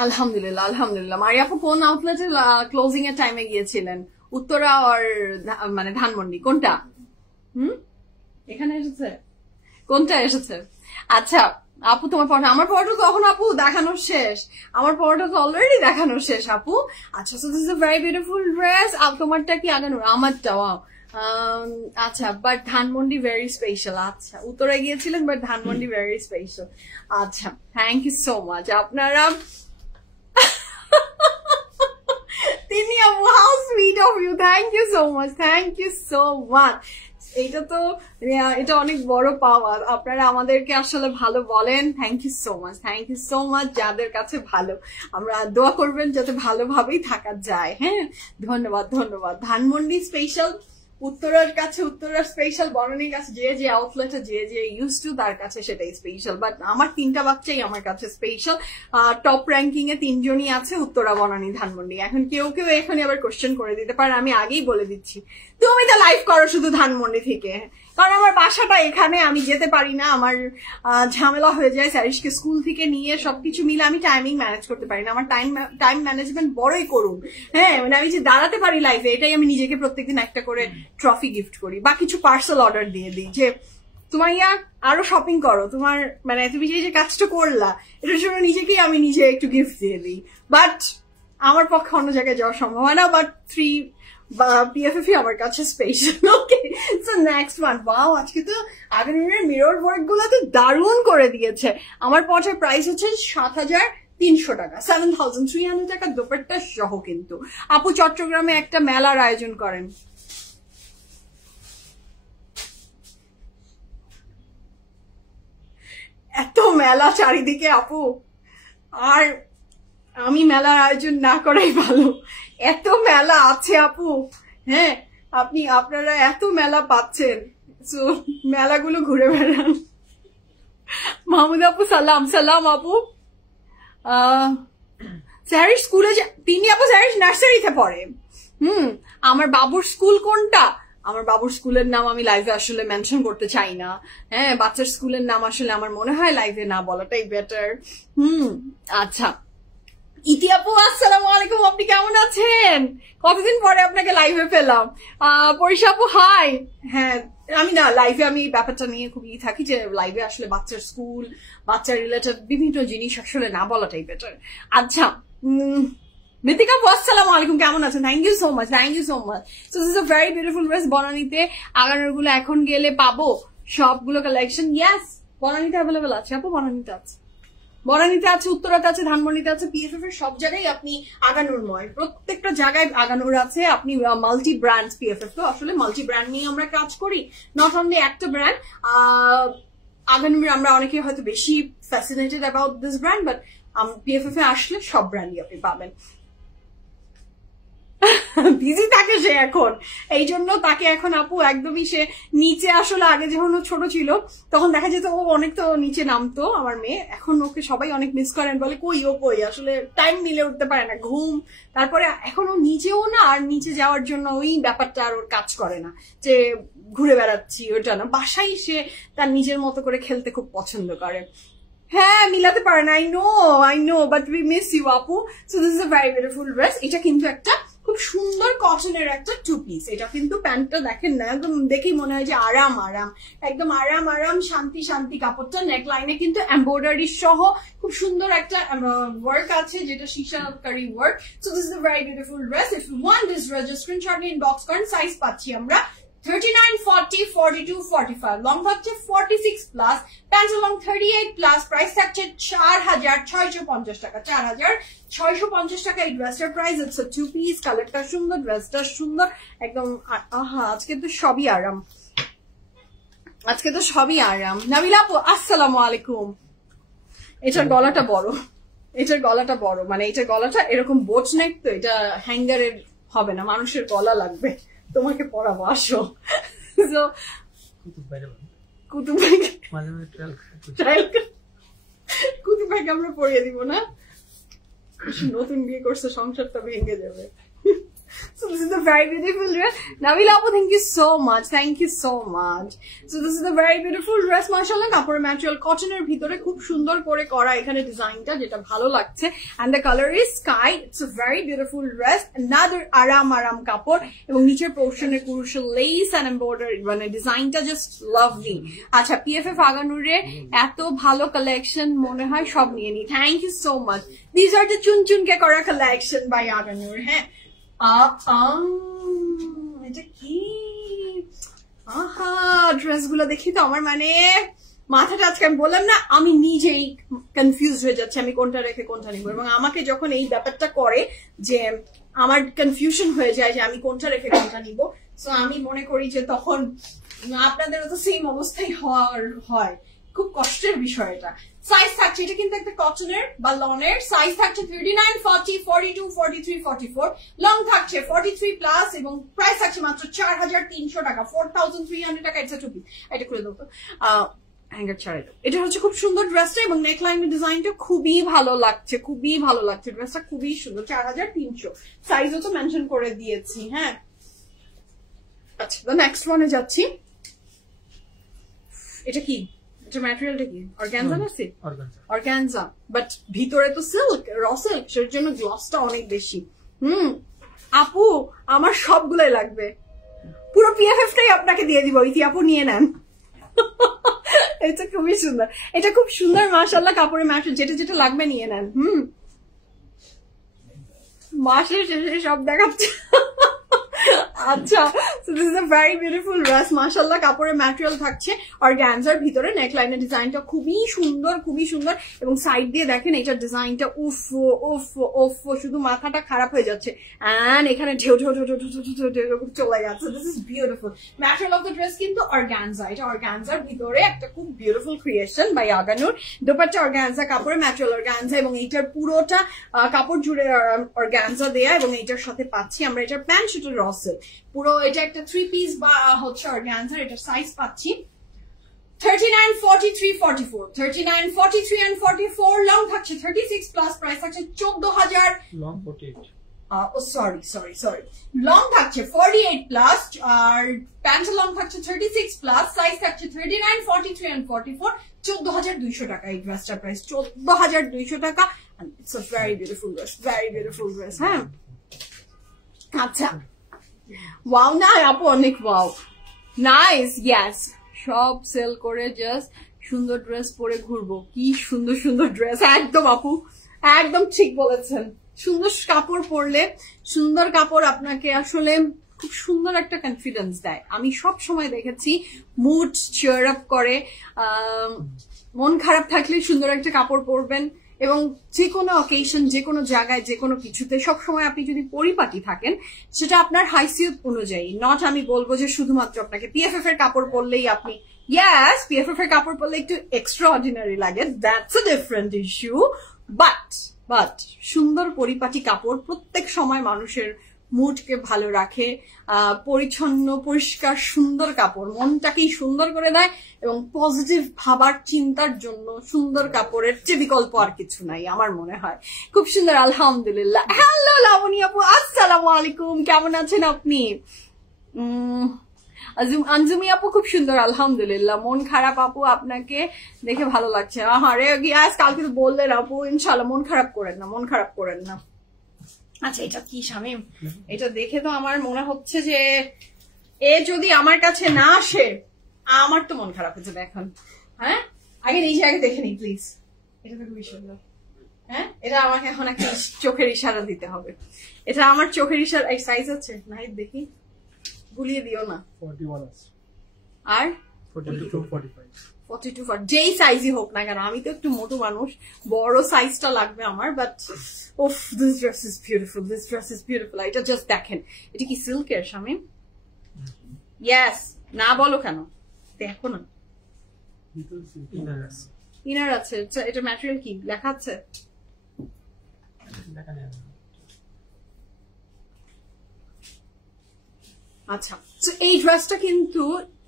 আলহামদুলিল্লাহ আলহামদুলিল্লাহ। মারিয়া আপু কোন আউটলেটে ক্লোজিং এর টাইমে গিয়েছিলেন? উত্তরা আর মানে ধানমন্ডি, কোনটা? এখানে এসেছে, কোনটা এসেছে? আচ্ছা আপু, তোমার পড়া, আমার পড়াটা তখন আপু দেখানোর শেষ, আমার পড়াটা তো অলরেডি দেখানোর শেষ আপু। আচ্ছা, so this is a very beautiful dress. তোমারটা কি আগানোর? আমারটা আচ্ছা, বাট ধানমন্ডি ভেরি স্পেশাল। আচ্ছা, উত্তরে গিয়েছিলেন বাট ধানমন্ডি ভেরি স্পেশাল। আচ্ছা, থ্যাংক ইউ সো মাচ। আপনারা তিনি আপু, how sweet of you, thank you so much, thank you so much. এটা অনেক বড় পাওয়া, আপনারা আমাদেরকে আসলে ভালো বলেন। Thank you so much, thank you so much. যাদের কাছে ভালো, আমরা দোয়া করবেন যাতে ভালোভাবেই থাকা যায়। হ্যাঁ, ধন্যবাদ ধন্যবাদ। ধানমন্ডি স্পেশাল, উত্তরার কাছে উত্তরার স্পেশাল, বনানীর কাছে যে যে আউটলেটে যে যে ইউজ টু তার কাছে সেটাই স্পেশাল, বাট আমার 3টা বাচ্চাই আমার কাছে স্পেশাল। টপ র্যাঙ্কিং এ 3 জনই আছে, উত্তরা, বনানী, ধানমন্ডি। এখন কেউ কেউ এখানে আবার কোশ্চেন করে দিতে পারে, আমি আগেই বলে দিচ্ছি, তুমি তো লাইভ করো শুধু ধানমন্ডি থেকে, কারণ আমার বাসাটা এখানে, আমি যেতে পারি না, আমার ঝামেলা হয়ে যায়, স্যারিশকে স্কুল থেকে নিয়ে সবকিছু মিলে আমি টাইমিং ম্যানেজ করতে পারি না। আমার টাইম ম্যানেজমেন্ট বড়ই করুন। হ্যাঁ, মানে আমি যে দাঁড়াতে পারি লাইফে, এটাই আমি নিজেকে প্রত্যেকদিন একটা করে ট্রফি গিফট করি, বা কিছু পার্সেল অর্ডার দিয়ে দিই যে তোমার আরো শপিং করো, তোমার মানে তুমি যে কাজটা করলা এটার জন্য নিজেকেই আমি নিজে একটু গিফট দিয়ে দিই। বাট আমার পক্ষে অন্য জায়গায় যাওয়া সম্ভব হয় না, বাট 3 PFF আমার কাছে স্পেশাল। ওকে, সো নেক্সট ওয়ান। ওয়াও, আজকে তো আগানুরের মিরর ওয়ার্ক গুলো তো দারুণ করে দিয়েছে। আমার পটের প্রাইস হচ্ছে 7,300 টাকা, 7,300 টাকা দোপাট্টা সহ। কিন্তু আপু চট্টগ্রামে একটা মেলার আয়োজন করেন, এত মেলা চারিদিকে আপু, আর আমি মেলার আয়োজন না করাই ভালো। এত মেলা আছে আপু, হ্যাঁ, আপনারা এত মেলা পাচ্ছেন, সো মেলাগুলো ঘুরে বেড়ান। মাহমুদ আপু সালাম, সালাম আপু। স্যারিস স্কুলে, তিনি আপু স্যারিস নার্সারিতে পড়ে। আমার বাবুর স্কুল কোনটা? আমার বাবুর স্কুলের নাম আমি লাইভে আসলে মেনশন করতে চাই না। হ্যাঁ, বাচ্চার স্কুলের নাম আসলে আমার মনে হয় লাইভে না বলাটাই বেটার। আচ্ছা, ইতি আপু আসসালামু আলাইকুম, আপনি কেমন আছেন? কতদিন পরে আপনাকে লাইভে পেলাম। পরিশা আপু হাই। হ্যাঁ, আমি না লাইভে, আমি এই ব্যাপারটা নিয়ে খুবই থাকি যে লাইভে আসলে বাচ্চার স্কুল, বাচ্চার রিলেটেড বিভিন্ন জিনিস আসলে না বলাটাই বেটার। আচ্ছা, মিতিকা আপু আসসালামু আলাইকুম, কেমন আছেন? Thank you so much, thank you so much. So this is a very beautiful dress. বনানীতে আগানোর গুলো এখন গেলে পাবো সবগুলো কালেকশন। ইয়েস, বনানীতে অ্যাভেলেবেল আছে আপু, বনানীতে আছে। বনানীতে আছে, উত্তরাতে আছে, ধানমন্ডিতে আছে, পিএফএফ এর সব জায়গায় আপনি আগানুরময়, প্রত্যেকটা জায়গায় আগানুর আছে। আপনি মাল্টি ব্র্যান্ড পিএফএফ, তো আসলে মাল্টি ব্র্যান্ড নিয়ে আমরা কাজ করি, নট অনলি একটা ব্র্যান্ড। আগানুর আমরা অনেকে হয়তো বেশি fascinated about this brand, but PFF এ আসলে সব ব্র্যান্ডই আপনি পাবেন। বিজি থাকে সে এখন, এই জন্য তাকে এখন আপু একদমই সে নিচে, আসলে আগে যখন ছোট ছিল তখন দেখা যেত ও অনেক তো নিচে নামতো আমার মেয়ে, এখন ওকে সবাই অনেক মিস করেন, বলে কই ও কই, আসলে টাইম মিলে উঠতে পারে না, ঘুম, তারপরে এখন ও নিচেও না, আর নিচে যাওয়ার জন্য ওই ব্যাপারটা আর ওর কাজ করে না যে ঘুরে বেড়াচ্ছি, ওটা না, বাসায় সে তার নিজের মতো করে খেলতে খুব পছন্দ করে। হ্যাঁ মিলাতে পারে না, I know but we miss you আপু। So this is a very beautiful dress. এটা কিন্তু একটা খুব সুন্দর কটনের একটা 2 পিস। এটা কিন্তু প্যান্টটা দেখেন না, একদম দেখেই মনে হয় যে আরাম আরাম, একদম আরাম আরাম, শান্তি শান্তি। কাপড়টা নেক লাইনে কিন্তু এমব্রয়ডারি সহ খুব সুন্দর একটা ওয়ার্ক আছে, যেটা শিশাকারি work. So this is a very beautiful dress. If you want this dress just screenshot নিয়ে ইনবক্স করেন। সাইজ পাচ্ছি আমরা 39, 40, 42, 45, লং থাকছে 46 plus, pant long 38 plus, price থাকছে 4,650 টাকা। 4,650 টাকা এই ড্রেসটার প্রাইস। ইটস আ 2 পিস, কালারটা সুন্দর, ড্রেসটা সুন্দর একদম। আহা আজকে তো সবই আরাম, আজকে তো সবই আরাম। নাবিলা আপু আসসালামু আলাইকুম। এটার গলাটা বড়, এটার গলাটা বড়, মানে এটার গলাটা এরকম বোট নেক, তো এটা হ্যাঙ্গারের হবে না, মানুষের গলা লাগবে। তোমাকে পরাবো, আসো। কুতুব ভাইকে আমরা পরিয়ে দিব না, নতুন বিয়ে করছে, সংসারটা ভেঙে যাবে। So this is the very beautiful dress. Nabila Apu, thank you so much. Thank you so much. So this is the very beautiful dress. Mashallah, কাপড়ের ম্যাটেরিয়াল কটনের ভিতরে খুব সুন্দর করে করা এখানে ডিজাইনটা, যেটা ভালো লাগছে। And the color is sky. It's a very beautiful dress. Another আরাম কাপড়, এবং নিচের পোর্শনে ক্রুশাল লেস and embroidery, মানে ডিজাইনটা জাস্ট লাভলি। আচ্ছা, পিএফএফ আগানুরে এত ভালো কালেকশন, মনে হয় সব নিয়ে নি। Thank you so much. These are the চুনচুনকে করা কালেকশন বাই আগানুর। হ্যাঁ এটা কি, আহা ড্রেস গুলো দেখি তো আমার মানে মাথাটা, আজকে আমি বললাম না, আমি নিজেই কনফিউজ হয়ে যাচ্ছি আমি কোনটা রেখে কোনটা নিবো। এবং আমাকে যখন এই ব্যাপারটা করে যে আমার কনফিউশন হয়ে যায় যে আমি কোনটা রেখে কোনটা নিবো, সো আমি মনে করি যে তখন আপনাদেরও তো সেম অবস্থায় হয়, খুব কষ্টের বিষয় এটা। সাইজ থাকছে, এটা কিন্তু একটা কটনের বা লনের, সাইজ থাকছে 39, 40, 42, 43, 44, লং থাকছে 43 প্লাস, এবং প্রাইস থাকছে মাত্র 4,300 টাকা, 4,300 টাকা। এটা টুপি, এটা করে দেবো তো, হ্যাঙ্গার ছাড়াই দাও। এটা হচ্ছে খুব সুন্দর ড্রেসটা, এবং নেকলাইনের ডিজাইনটা খুবই ভালো লাগছে, খুবই ভালো লাগছে ড্রেসটা, খুবই সুন্দর। 4,300, সাইজও তো মেনশন করে দিয়েছি। হ্যাঁ আচ্ছা, তো নেক্সট ওয়ানে যাচ্ছি। এটা কি, এটা ম্যাটেরিয়ালটা কি, অর্গানজা না সিল্ক? অর্গানজা, বাট ভিতরে তো সিল্ক, র সিল্ক, সের জন্য গ্লসটা অনেক বেশি। আপু আমার সবগুলাই লাগবে, পুরো পিএফএফ টাই আপনাকে দিয়ে দিব, ইতি আপু নিয়ে নেন। এটা খুবই সুন্দর, এটা খুব সুন্দর মাশাআল্লাহ, কাপড়ের ম্যাটেরিয়াল, যেটা যেটা লাগবে নিয়ে নেন। মাসের শেষে সব দেখাচ্ছে। আচ্ছা, so this is a very beautiful dress. মাশাআল্লাহ, কাপড়ের ম্যাটেরিয়াল থাকছে অর্গানজার ভিতরে, নেকলাইনের ডিজাইনটা খুবই সুন্দর, খুবই সুন্দর, এবং সাইড দিয়ে দেখেন এটার ডিজাইনটা উফ উফ উফ, শুধু মাথাটা খারাপ হয়ে যাচ্ছে। এন্ড এখানে ঢেউ ঢেউ ঢেউ ঢেউ ঢেউ চলে যাচ্ছে। This is beautiful. Material of the dress কিন্তু অর্গানজা, এটা অর্গানজার ভিতরে একটা খুব beautiful creation by Agha Noor. Dupatta organza, কাপড়ের ম্যাটেরিয়াল অর্গানজা, এবং এইটার পুরোটা কাপড় জুড়ে অর্গানজা দেয়া, এবং এইটার সাথে পাচ্ছি আমরা এটার প্যান্ট, সেটা র সিল্ক পুরো। এটা একটা 3 পিস বা হচ্ছে অর্গানজার। এটার সাইজ পাচ্ছি 39, 43, 44, 39, 43 and 44, লং থাকছে 36 প্লাস, প্রাইস থাকছে 14,000, লং 48, সরি লং থাকছে 48 প্লাস, আর প্যান্ট লং থাকছে 36 প্লাস, সাইজ থাকছে 39, 43 and 44, 14,200 টাকা এই ড্রেসটার প্রাইস, 14,200 টাকা। It's a very beautiful dress, very beautiful dress. হ্যাঁ আচ্ছা, ওয়াও না আপু, অনেক ওয়াও, নাইস, ইয়েস, সব সেল করে জাস্ট সুন্দর ড্রেস পরে ঘুরবো। কি সুন্দর সুন্দর ড্রেস, একদম আপু একদম ঠিক বলেছেন। সুন্দর কাপড় পরলে, সুন্দর কাপড় আপনাকে আসলে খুব খুব সুন্দর একটা কনফিডেন্স দেয়। আমি সব সময় দেখেছি মুড চিয়ার আপ করে। মন খারাপ থাকলে সুন্দর একটা কাপড় পরবেন, এবং যে কোনো অকেশন, যে কোনো জায়গায়, যে কোনো কিছুতে সবসময় আপনি যদি পরিপাটি থাকেন, সেটা আপনার হাইসিয়ত অনুযায়ী, নট আমি বলবো যে শুধুমাত্র আপনাকে পিএফএফ এর কাপড় পরলেই আপনি, ইয়াস পিএফএফ এর কাপড় পরলে একটু এক্সট্রা অর্ডিনারি লাগে, that's a different issue, but সুন্দর পরিপাটি কাপড় প্রত্যেক সময় মানুষের মুডকে ভালো রাখে। পরিচ্ছন্ন পরিষ্কার সুন্দর কাপড় মনটাকেই সুন্দর করে দেয়, এবং পজিটিভ ভাবার চিন্তার জন্য সুন্দর কাপড়ের চেয়ে বিকল্প আর কিছু নাই আমার মনে হয়। খুব সুন্দর, আলহামদুলিল্লাহ। হ্যালো লাবণী আপু, আসসালামু আলাইকুম, কেমন আছেন আপনি? আঞ্জুমি আপু খুব সুন্দর, আলহামদুলিল্লাহ। মন খারাপ আপু, আপনাকে দেখে ভালো লাগছে। আরে গ্যাস কালকে তো বললেন আপু, ইনশাল্লাহ মন খারাপ করেন না, মন খারাপ করেন না। আচ্ছা এটা কি শামীম? এটা দেখে তো আমার মনে হচ্ছে যে এ যদি আমার কাছে না আসে আমার তো মন খারাপ হচ্ছে। দেখুন, হ্যাঁ আগে নিজে আগে দেখে নিই প্লিজ। এটা তো খুবই সুন্দর। হ্যাঁ এটা আমাকে এখন একটা চোখের ইশারা দিতে হবে। এটা আমার চোখের ইশারা। এই সাইজ আছে না, দেখি, গুলিয়ে দিও না। 41 আছে আর 42 45 42 যেই সাইজই হোক না কেন, আমি তো একটু মোটো মানুষ, বড় সাইজটা লাগবে আমার। But of, this dress is beautiful, this dress is beautiful. এটা জাস্ট দেখেন, এটা কি সিল্কের শামীম? ইয়েস, না বলো কেন, দেখো না, ইনার আছে। এটা ম্যাটেরিয়াল কি লেখা আছে? আচ্ছা, তো এই ড্রেসটা কিন্তু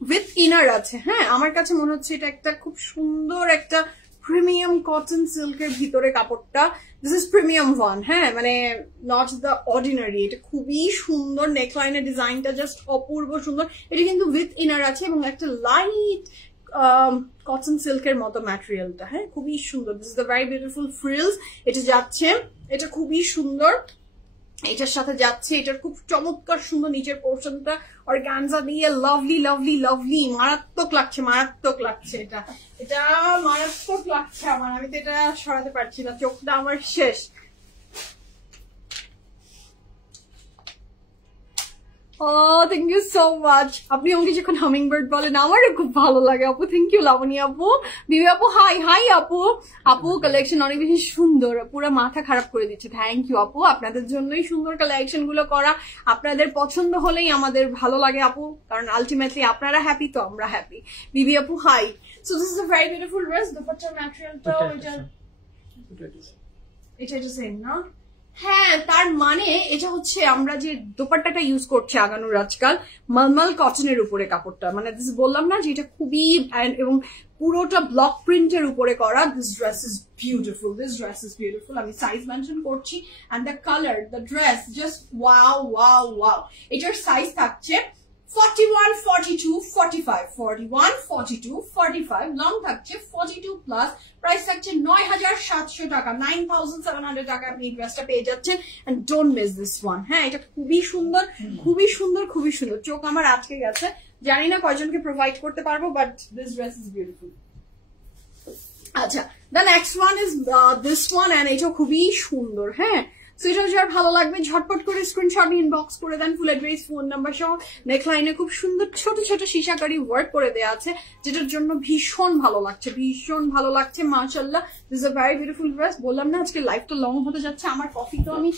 উইথ ইনার আছে। হ্যাঁ আমার কাছে মনে হচ্ছে এটা একটা খুব সুন্দর একটা প্রিমিয়াম কটন সিল্কের ভিতরে কাপড়টা। This is premium one. হ্যাঁ মানে নট দ্য অর্ডিনারি, এটা খুবই সুন্দর। নেকলাইনের ডিজাইনটা জাস্ট অপূর্ব সুন্দর। এটা কিন্তু উইথ ইনার আছে এবং একটা লাইট কটন সিল্কের মতো ম্যাটেরিয়ালটা। হ্যাঁ খুবই সুন্দর। This is the very beautiful frills. এটা যাচ্ছে, এটা খুবই সুন্দর, এটার সাথে যাচ্ছে। এটার খুব চমৎকার সুন্দর নিচের পোর্শনটা অর্গানজা দিয়ে লাভলি লাভলি লাভলি, মারাত্মক লাগছে, মারাত্মক লাগছে। এটা মারাত্মক লাগছে আমার। আমি তো এটা সরাতে পারছি না, চোখটা আমার শেষ। Thank you so much. আপনি আমাকে যখন হামিং বার্ড বলেন আমারও খুব ভালো লাগে আপু। থ্যাংক ইউ লাবণী আপু। বিবি আপু হাই হাই আপু। আপু কালেকশন অনেক বেশি সুন্দর, পুরো মাথা খারাপ করে দিচ্ছে। থ্যাংক ইউ আপু, আপনাদের জন্যই সুন্দর কালেকশন গুলো করা। আপনাদের পছন্দ হলেই আমাদের ভালো লাগে আপু, কারণ আলটিমেটলি আপনারা হ্যাপি তো আমরা হ্যাপি। বিবি আপু hi. So this is a very beautiful dress. দুপাট্টার ম্যাটেরিয়ালটা এটা সেম না? হ্যাঁ তার মানে এটা হচ্ছে আমরা যে দোপাট্টাটা ইউজ করছি আগানোর আজকাল মালমাল কটনের উপরে কাপড়টা, মানে বললাম না যে এটা খুবই, এবং পুরোটা ব্লক প্রিন্টের উপরে করা। This dress is beautiful, this dress is beautiful. আমি সাইজ মেনশন করছি, and the colour, the dress just wow wow wow. এটার সাইজ থাকছে 41, 42, 45, 41, 42, 45, লং থাকছে 42 প্লাস, প্রাইস থাকছে ৯,৭০০ টাকা, 9,700 টাকা আপনি এই ড্রেসটা পেয়ে যাচ্ছেন। And don't miss this one. হ্যাঁ এটা খুবই সুন্দর, খুবই সুন্দর, খুবই সুন্দর। চোখ আমার আটকে গেছে, জানি না কয়জনকে প্রোভাইড করতে পারবো, but this dress is beautiful. আচ্ছা, the next one is this one, and এটা খুবই সুন্দর। হ্যাঁ সেটা যার ভালো লাগবে ঝটপট করে স্ক্রিনশট ইনবক্স করে দেন, ফুল অ্যাড্রেস ফোন নাম্বার সহ। নেকলাইনে খুব সুন্দর ছোট ছোট সীসাকারি ওয়ার্ক করে দেওয়া আছে, যেটার জন্য ভীষণ ভালো লাগছে, ভীষণ ভালো লাগছে মাশাআল্লাহ। This is a very beautiful dress. বললাম না আজকে লাইফটা লং হতে যাচ্ছে। আমার কফি তো আমি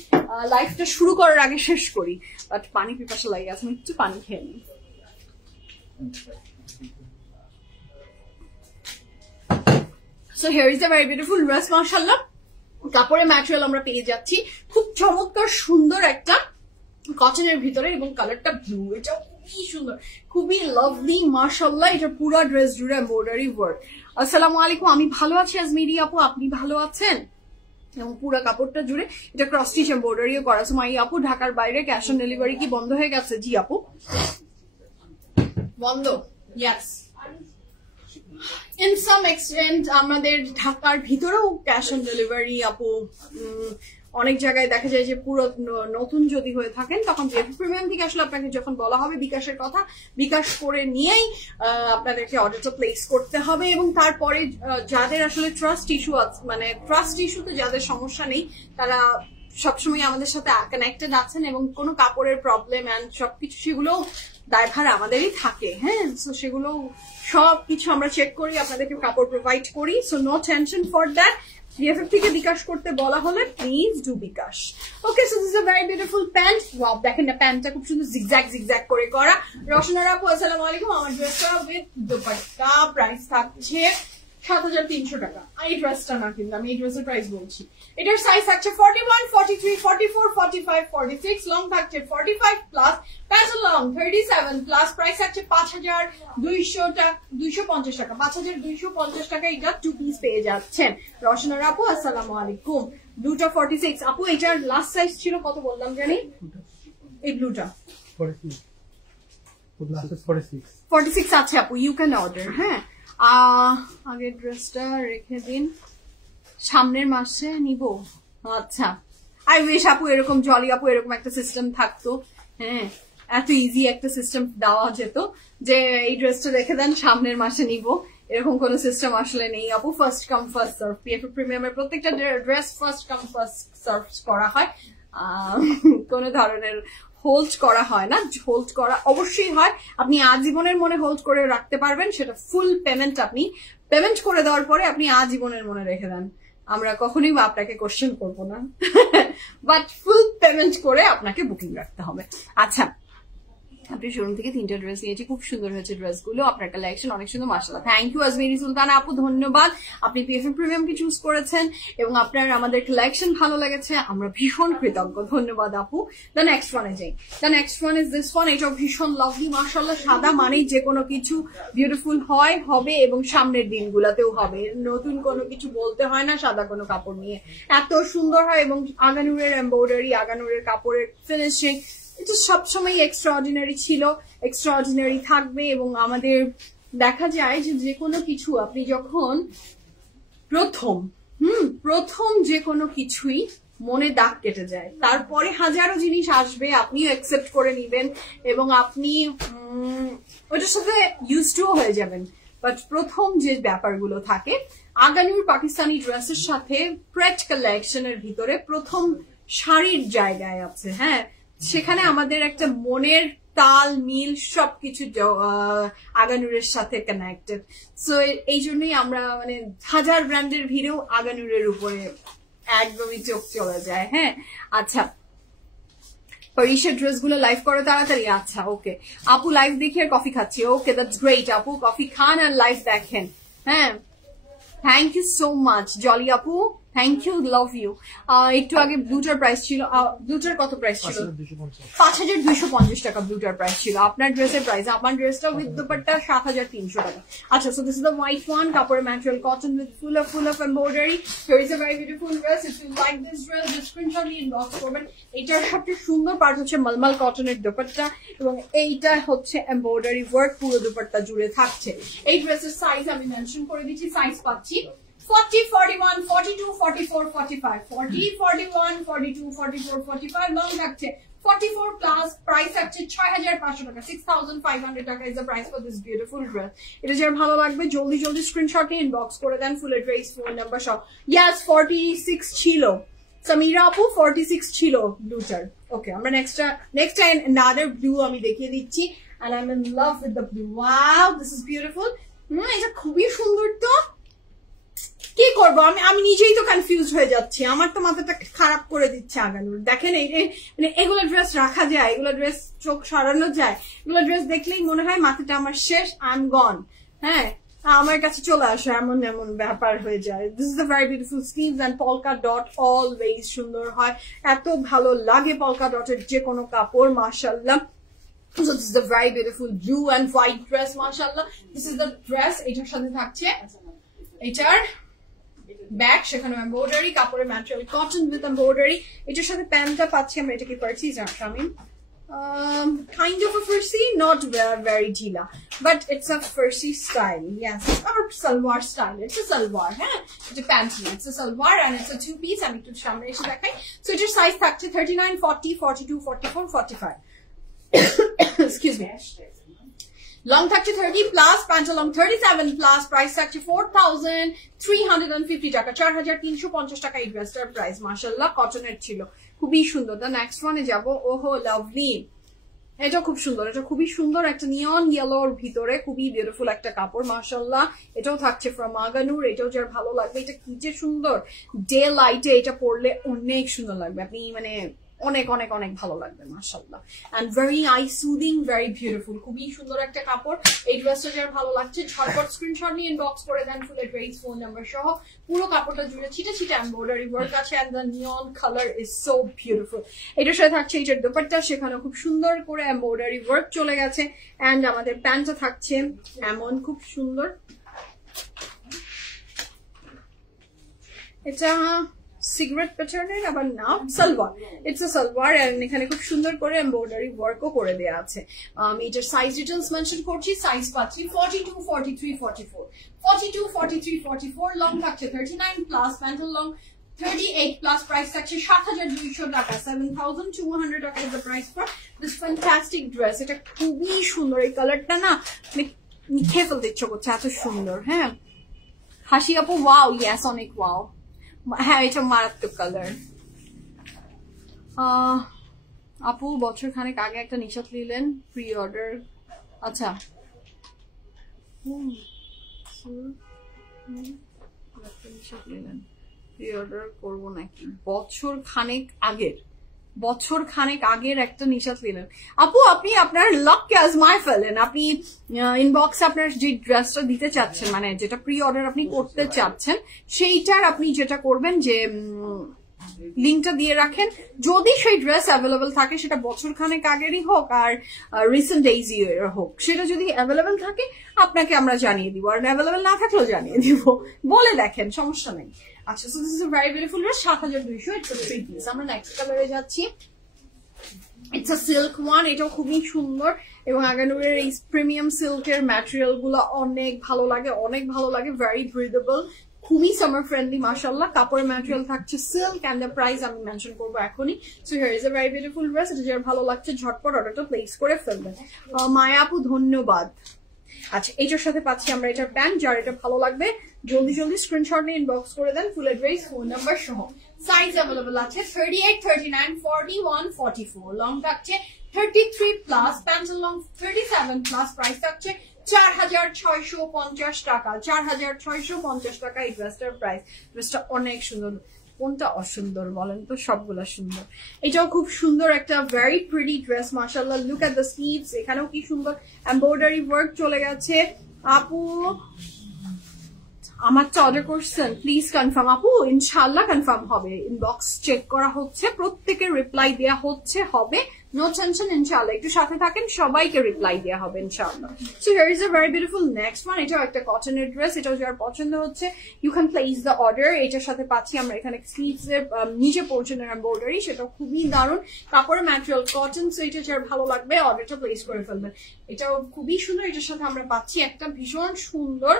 লাইফটা শুরু করার আগে শেষ করি, বাট পানি পিপাসা লাগে আছে, আমি একটু পানি খেয়ে নিই। So here is a very beautiful dress, মাশাআল্লাহ। কাপড়ের ম্যাটেরিয়াল আমরা পেয়ে যাচ্ছি খুব চমৎকার সুন্দর একটা কটনের ভিতরে, এবং কালারটা ব্লু। এটা খুবই সুন্দর, খুবই লাভলি মাশাআল্লাহ। এটা পুরো ড্রেস জুড়ে এমব্রয়ডারি ওয়ার্ক। আসসালামু আলাইকুম, আমি ভালো আছি আজমিরি আপু, আপনি ভালো আছেন? এবং পুরো কাপড়টা জুড়ে এটা ক্রস স্টিচ এমব্রয়ডারিও করা আছে। মাই আপু ঢাকার বাইরে ক্যাশ অন ডেলিভারি কি বন্ধ হয়ে গেছে? জি আপু বন্ধ, ইয়েস। ইন সাম এক্সটেন্ট আমাদের ঢাকার ভিতরেও ক্যাশ অন ডেলিভারি আপু অনেক জায়গায় দেখা যায় যে পুরো নতুন যদি হয়ে থাকেন তখন জেপি প্রিমিয়াম থেকে আসলে আপনাকে যখন বলা হবে বিকাশের কথা, বিকাশ করে নিয়েই আপনাদেরকে অর্ডারটা প্লেস করতে হবে। এবং তারপরে যাদের আসলে ট্রাস্ট ইস্যু আছে, মানে ট্রাস্ট ইস্যুতে যাদের সমস্যা নেই, তারা সবসময় আমাদের সাথে কানেক্টেড আছেন এবং কোনো কাপড়ের প্রবলেম এন্ড সবকিছু সেগুলো দায়ভার আমাদেরই থাকে। হ্যাঁ, সো সেগুলো সবকিছু আমরা চেক করি, আপনাদেরকে কাপড় প্রোভাইড করি। So no tension for that. BFF থেকে বিকাশ করতে বলা হলে please do bKash. Okay, so this is a very beautiful pant. Wow, দেখেন না প্যান্টটা খুব সুন্দর জিগজ্যাগ করে করা। রওশনার আপু আসসালামু আলাইকুম। আমার ড্রেসটা উইথ দুপাট্টা প্রাইস থাকছে 7,300 টাকা। এই ড্রেসটা না, কিন্তু আমি এই ড্রেসের প্রাইস বলছি। এটার সাইজ থাকছে 41, 43, 44, 45, 46, লং থাকছে 45 প্লাস, প্যান্সেল লং 37 প্লাস, প্রাইস থাকছে 5,200 টাকা, 250 টাকা, 5,250 টাকা। এটা 2 পিস পেয়ে যাচ্ছেন। রওশনার আপু আসসালামু আলাইকুম। ব্লুটা 46 আপু, এটার লাস্ট সাইজ ছিল কত বললাম জানি? এই ব্লুটা 46 আছে আপু, ইউ ক্যান অর্ডার। হ্যাঁ, আগে ড্রেসটা রেখে দিন, সামনের মাসে নিব। আচ্ছা, আই উইশ আপু এরকম, জলি আপু এরকম একটা সিস্টেম থাকতো। হ্যাঁ, এত ইজি একটা সিস্টেম দেওয়া যেত যে এই ড্রেসটা রেখে দেন, সামনের মাসে নিব। এরকম কোন সিস্টেম আসলে নেই আপু। First come first serve. PFF প্রিমিয়ামের প্রত্যেকটা dress first come first serve করা হয়, কোন ধরনের হোল্ড করা হয় না। হোল্ড করা অবশ্যই হয়, আপনি আজীবনের মনে হোল্ড করে রাখতে পারবেন, সেটা ফুল পেমেন্ট আপনি পেমেন্ট করে দেওয়ার পরে আপনি আজীবনের মনে রেখে দেন, আমরা কখনোই আপনাকে কোশ্চেন করব না, বাট ফুল পেমেন্ট করে আপনাকে বুকিং রাখতে হবে। আচ্ছা, আপনি শোরুম থেকে 3টা ড্রেস নিয়েছি, খুব সুন্দর হয়েছে ড্রেসগুলো, আপনার কালেকশন অনেক সুন্দর, মাশাআল্লাহ। থ্যাংক ইউ আজমেরি সুলতানা আপু, ধন্যবাদ। আপনি PFF প্রিমিয়ামকে চুজ করেছেন এবং আপনার আমাদের কালেকশন ভালো লেগেছে, আমরা ভীষণ কৃতজ্ঞ। ধন্যবাদ আপু। দ্য নেক্সট ওয়ানে যাই। The next one is this one. এটাও ভীষণ লাভলি, মাশাআল্লাহ। সাদা মানেই যে কোনো কিছু বিউটিফুল হয়, হবে এবং সামনের দিনগুলোতেও হবে। নতুন কোনো কিছু বলতে হয় না সাদা কোনো কাপড় নিয়ে, এত সুন্দর হয়। এবং আগানুরের এমব্রয়ডারি, আগানুরের কাপড়ের ফিনিশিং, এটা সবসময় এক্সট্রাঅর্ডিনারি ছিল, এক্সট্রাঅর্ডিনারি থাকবে। এবং আমাদের দেখা যায় যে কোনো কিছু আপনি যখন প্রথম যে কোনো কিছুই মনে দাগ কেটে যায়, তারপরে হাজারো জিনিস আসবে, আপনিও অ্যাকসেপ্ট করে নিবেন এবং আপনি ওটার সাথে ইউজ টু হয়ে যাবেন। বাট প্রথম যে ব্যাপারগুলো থাকে, আগানুর পাকিস্তানি ড্রেসের সাথে প্রেট কালেকশনের ভিতরে প্রথম শাড়ির জায়গায় আছে। হ্যাঁ, সেখানে আমাদের একটা মনের তাল মিল সবকিছু আগানুরের সাথে কানেক্টেড। সো এই জন্যই আমরা মানে হাজার ব্র্যান্ডের ভিড়েও আগানুরের উপরে একদমই চোখ চলে যায়। হ্যাঁ, আচ্ছা, পরিষের ড্রেসগুলো লাইভ করো তাড়াতাড়ি। আচ্ছা, ওকে আপু, লাইভ দেখি আর কফি খাচ্ছি। ওকে, দ্যাটস গ্রেট আপু, কফি খান আর লাইভ দেখেন। হ্যাঁ, thank you so much Jolly আপু, থ্যাংক ইউ, লাভ ইউ। একটু আগে ব্লুটার প্রাইস ছিল, ব্লুটার কত প্রাইস ছিল? 5,250 টাকা ব্লুটার প্রাইস ছিল। আপনার ড্রেসের প্রাইস, আমার ড্রেসটা উইথ দুপাট্টা 7,300 টাকা। আচ্ছা, so this is the white one, কাপড়ের material cotton with full of embroidery. Here is a very beautiful dress. If you like this dress, just screenshot নিয়ে ইনবক্স করবেন। এইটার সবচেয়ে সুন্দর পার্ট হচ্ছে মলমল কটনের দুপাট্টা এবং এইটা হচ্ছে এমব্রয়ডারি ওয়ার্ক পুরো দুপাট্টা জুড়ে থাকছে। এই ড্রেসের সাইজ আমি মেনশন করে দিচ্ছি, সাইজ পাচ্ছি 40, 41, 42, 44, 45, 40, 41, 42, 44, 45, লং থাকছে 44 প্লাস, প্রাইস থাকছে 6,500 টাকা, 6,500 টাকা is the price for this beautiful dress. এটা যার ভালো লাগবে জলদি স্ক্রিনশট নিয়ে ইনবক্স করে দেন, ফুল অ্যাড্রেস, ফোন নাম্বার সহ। ইয়াস, 46 ছিল সামিরা আপু, 46 ছিল ব্লুটার। ওকে, আমরা নেক্সট another ব্লু আমি দেখিয়ে দিচ্ছি, and I'm in love with the blue. Wow, this is beautiful. এটা খুবই সুন্দর। তো কি করবো আমি নিজেই তো কনফিউজ হয়ে যাচ্ছি, আমার তো মাথাটা খারাপ করে দিচ্ছে আগানুর। দেখেন এই মানে এগুলো ড্রেস রাখা যায়, এগুলো ড্রেস চোখ সরানো যায়, এগুলো ড্রেস দেখলেই মনে হয় মাথাটা আমার শেষ, আই এম গন। হ্যাঁ, আমার কাছে চলে আসে, এমন ব্যাপার হয়ে যায়। This is a very beautiful sleeves and polka dot always সুন্দর হয়, এত ভালো লাগে পলকা ডটের যে কোনো কাপড়, মাশাআল্লাহ। So this is a very beautiful blue and white dress, mashallah. This is the dress. এটার সাথে থাকছে এটার ব্যাক, সেখানে এমব্রয়ডারি, কাপড়ের ম্যাটেরিয়াল কটন উইথ এমব্রয়ডারি। এটার সাথে প্যান্টটা পাচ্ছি আমরা, এটা কি পাচ্ছি Shamim? Kind of a farsi, not very ঢিলা, but it's a farsi style. Yes, or salwar style. It's a salwar. হ্যাঁ, এটা প্যান্ট না, it's a salwar and it's a 2 piece. আমি একটু সামনে এসে দেখাই। So এটার সাইজ থাকছে 39, 40, 42, 44, 45. Excuse me. লং থাকছে 30 প্লাস, প্যান্টের লং 37 প্লাস, প্রাইস থাকছে 4350 টাকা, 4350 টাকা এই ড্রেসটার প্রাইস। মাশাআল্লাহ কটনের ছিল, খুবই সুন্দর। দ্য নেক্সট ওয়ানে যাব, ওহো লাভলি, এটা খুব সুন্দর, এটা খুবই সুন্দর, একটা নিয়ন ইয়েলোর ভিতরে খুবই বিউটিফুল একটা কাপড় মাশাআল্লাহ। এটাও থাকছে ফ্রম আগানুর, এটাও যার ভালো লাগবে, এটা কি যে সুন্দর, ডে লাইটে এটা পরলে অনেক সুন্দর লাগবে, আপনি মানে অনেক অনেক অনেক ভালো লাগবে মাশাআল্লাহ। And very eye soothing, very beautiful, খুবই সুন্দর একটা কাপড়। এই ড্রেসটা যার ভালো লাগছে ঝটপট স্ক্রিনশট নিয়ে ইনবক্স করে দেন ফুল অ্যাড্রেস, ফোন নাম্বার সহ। পুরো কাপড়টা জুড়ে ছিটে ছিটে এমব্রয়ডারি ওয়ার্ক আছে, and the neon colour is so beautiful. এটার সাথে থাকছে এইটার দোপাট্টা, সেখানে খুব সুন্দর করে এমব্রয়ডারি ওয়ার্ক চলে গেছে, এন্ড আমাদের প্যান্টটা থাকছে এমন খুব সুন্দর। এটা সিগারেট প্যাটার্নের, আবার না salwar, it's a salwar, and এখানে খুব সুন্দর করে এমব্রয়ডারি ওয়ার্কও করে দেওয়া আছে। আমি এটার সাইজ ডিটেলস মেনশন করছি, সাইজ পাচ্ছি 42, 43, 44, 42, 43, 44, লং থাকছে 39 প্লাস, প্যান্টেল লং 38 প্লাস, প্রাইস থাকছে 7200 টাকা, 7200 টাকা is the price for this fantastic dress. এটা খুবই সুন্দর, এই কালারটা না মানে খেয়ে ফেলতে ইচ্ছা করছে, এত সুন্দর। হ্যাঁ হাসি আপু, ওয়াও, ইয়েস অনেক ওয়াও, হ্যাঁ এটা মারাত্মক কালার। আপু বছর খানেক আগে একটা নিশাত নিলেন, প্রি অর্ডার, আচ্ছা নিশাত নিলেন, প্রি অর্ডার করবো নাকি? বছর খানেক আগের একটা নিশাত নিলেন আপু, আপনি আপনার লককে আজমায় ফেলেন। আপনি ইনবক্সে আপনার যে ড্রেসটা দিতে চাচ্ছেন, মানে যেটা প্রি অর্ডার আপনি করতে চাচ্ছেন, সেইটার আপনি যেটা করবেন যে লিঙ্কটা দিয়ে রাখেন, যদি সেই ড্রেস অ্যাভেলেবল থাকে, সেটা বছর খানেক আগেরই হোক আর রিসেন্ট ডেজ ইয়ার হোক, সেটা যদি অ্যাভেলেবল থাকে আপনাকে আমরা জানিয়ে দিব, আর অ্যাভেলেবল না থাকলেও জানিয়ে দিব, বলে দেখেন, সমস্যা নেই। আচ্ছা, so this is a very beautiful dress, 7200, it's a 3 piece. আমরা নেক্সট কালারে যাচ্ছি, ইটস আ সিল্ক ওয়ান, এটাও খুবই সুন্দর, এবং আগানুরের এই প্রিমিয়াম সিল্কের ম্যাটেরিয়াল গুলো অনেক ভালো লাগে, অনেক ভালো লাগে, ভেরি ব্রিদেবল, খুবই সামার ফ্রেন্ডলি মাশাআল্লাহ। কাপড়ের ম্যাটেরিয়াল থাকছে সিল্ক, এন্ড দ্য প্রাইস আমি মেনশন করবো এখনই। So here is a very beautiful dress, এটা যার ভালো লাগছে ঝটপট অর্ডারটা প্লেস করে ফেলবেন। মায়া আপু ধন্যবাদ। আচ্ছা, এটার সাথে পাচ্ছি আমরা এটার প্যান্ট, যার এটা ভালো লাগবে জলদি জলদি স্ক্রিনশট নিয়ে ইনবক্স করে দেন ফুল অ্যাড্রেস, ফোন নাম্বার সহ। সাইজ অ্যাভেলেবল আছে 38, 39, 41, 44, লং থাকছে 33 প্লাস, প্যান্টেল লং 37 প্লাস, প্রাইস থাকছে 4650 টাকা, 4650 টাকা এই ড্রেসটার প্রাইস। ড্রেসটা অনেক সুন্দর, কোনটা অসুন্দর বলেন তো? সবগুলা সুন্দর। এটাও খুব সুন্দর একটা ভেরি প্রিটি ড্রেস মাশাআল্লাহ। লুক এট দ্য স্লিভস, এখানেও কি সুন্দর এমব্রয়ডারি ওয়ার্ক চলে গেছে। আপু আমারটা অর্ডার করছেন, প্লিজ কনফার্ম। আপু ইনশাআল্লাহ কনফার্ম হবে, ইনবক্স চেক করা হচ্ছে, প্রত্যেকের রিপ্লাই দেওয়া হচ্ছে, হবে, নো টেনশন ইনশাআল্লাহ। একটু সাথে থাকেন, সবাইকে রিপ্লাই দেওয়া হবে ইনশাআল্লাহ। So here is a very beautiful next one, এটাও একটা কটনের ড্রেস, এটাও যার পছন্দ হচ্ছে you can place the order. এটার সাথে পাচ্ছি আমরা এখানে স্লিভস এর নিচে পোর্শনের এমব্রয়ডারি, সেটাও খুবই দারুণ, কাপড়ের ম্যাটেরিয়াল কটন। সো এটা যার ভালো লাগবে অর্ডারটা প্লেস করে ফেলবেন, এটাও খুবই সুন্দর। এটার সাথে আমরা পাচ্ছি একটা ভীষণ সুন্দর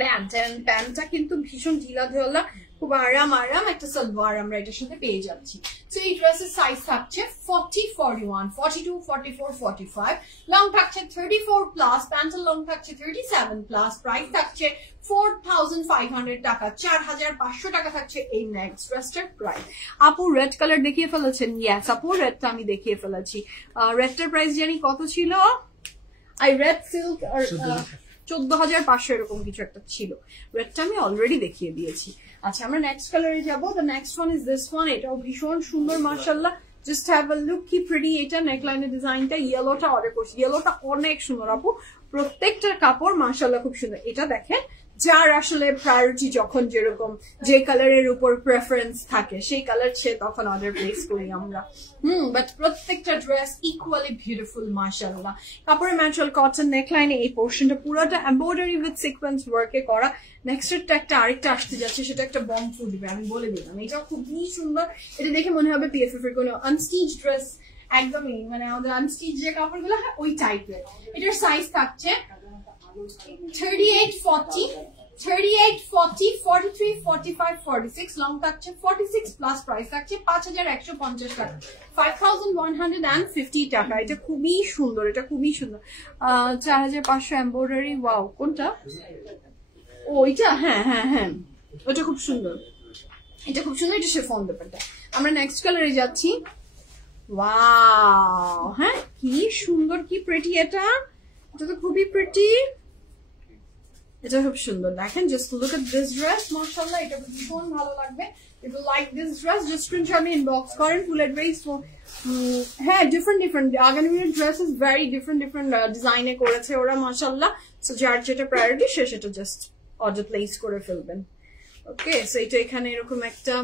প্যান্ট, প্যান্টটা কিন্তু ভীষণ ঢিলা ঢালা, খুব আরাম একটা সালোয়ার আমরা এটার সাথে পেয়ে যাচ্ছি। সো এই ড্রেসের সাইজ থাকছে 40, 41, 42, 44, 45, লং থাকছে 34 প্লাস, প্যান্টের লং থাকছে 37 প্লাস, প্রাইস থাকছে 4500 টাকা, 4500 টাকা থাকছে এই নেক্সট ড্রেসটার প্রাইস। আপু রেড কালার দেখিয়ে ফেলেছেন? ইয়েস আপু, রেডটা আমি দেখিয়ে ফেলেছি। রেডটার প্রাইস জানি কত ছিল, আই রেড সিল্ক আর 14500 এরকম কিছু একটা ছিল, রেডটা আমি অলরেডি দেখিয়ে দিয়েছি। আচ্ছা, আমরা নেক্সট কালারে যাবো। The next one is this one, এটাও ভীষণ সুন্দর মাশাআল্লাহ, জাস্ট হ্যাভ আ লুক, কি প্রিটি। এটা নেকলাইনের ডিজাইনটা, ইয়েলোটা অর্ডার করছি, ইয়েলোটা অনেক সুন্দর আপু, প্রত্যেকটার কাপড় মাশাআল্লাহ খুব সুন্দর। এটা দেখেন, যার আসলে প্রায়োরিটি যখন যেরকম যে কালারের উপর প্রেফারেন্স থাকে, সেই কালার সে তখন অর্ডার প্লেস করি আমরা। বাট প্রত্যেকটা ড্রেস ইকুয়ালি বিউটিফুল মাশাআল্লাহ। কাপড়ের ম্যাটেরিয়াল কটন, নেকলাইনে এই পোর্শনটা পুরোটা এমব্রয়ডারি উইথ সিকোয়েন্স ওয়ার্কে করা। নেক্সট একটা আরেকটা আসতে যাচ্ছে, সেটা একটা বম ফুটবে, আমি বলে দিলাম। এটা খুবই সুন্দর, এটা দেখে মনে হবে পিএফএফ এর কোনো আনস্টিচ ড্রেস, একদমই মানে আমাদের আনস্টিচ যে কাপড়গুলো হয় ওই টাইপের। এটার সাইজ থাকছে 38, 40, 38, 40, 43, 45, 46 লং থাকছে 46 প্লাস প্রাইস থাকছে 5150 টাকা 5150 টাকা। এটা খুবই সুন্দর, এটা খুবই সুন্দর। 4500 এমব্রয়ডারি। ওয়াও, কোনটা? ও এটা, হ্যাঁ হ্যাঁ হ্যাঁ, ওটা খুব সুন্দর, এটা খুব সুন্দর। এটা শিফন ব্যাপারটা। আমরা নেক্সট কালারে যাচ্ছি। ওয়াও, হ্যাঁ কি সুন্দর, কি প্রিটি। এটা তো খুবই প্রিটি, এটা খুব সুন্দর। দেখেন, just look at this dress, মাশাআল্লাহ, এটা ভীষণ ভালো লাগবে। If you like this dress, just screenshot me inbox করেন। ফুল এডভাইস, হ্যাঁ ডিফারেন্ট আগামীর ড্রেস ইজ ভেরি ডিফারেন্ট ডিজাইনে করেছে ওরা, মাশাআল্লাহ। সো যার যেটা প্রায়োরিটি সে সেটা জাস্ট অর্ডার প্লেস করে ফেলবেন। ওকে, সো এটা এখানে এরকম একটা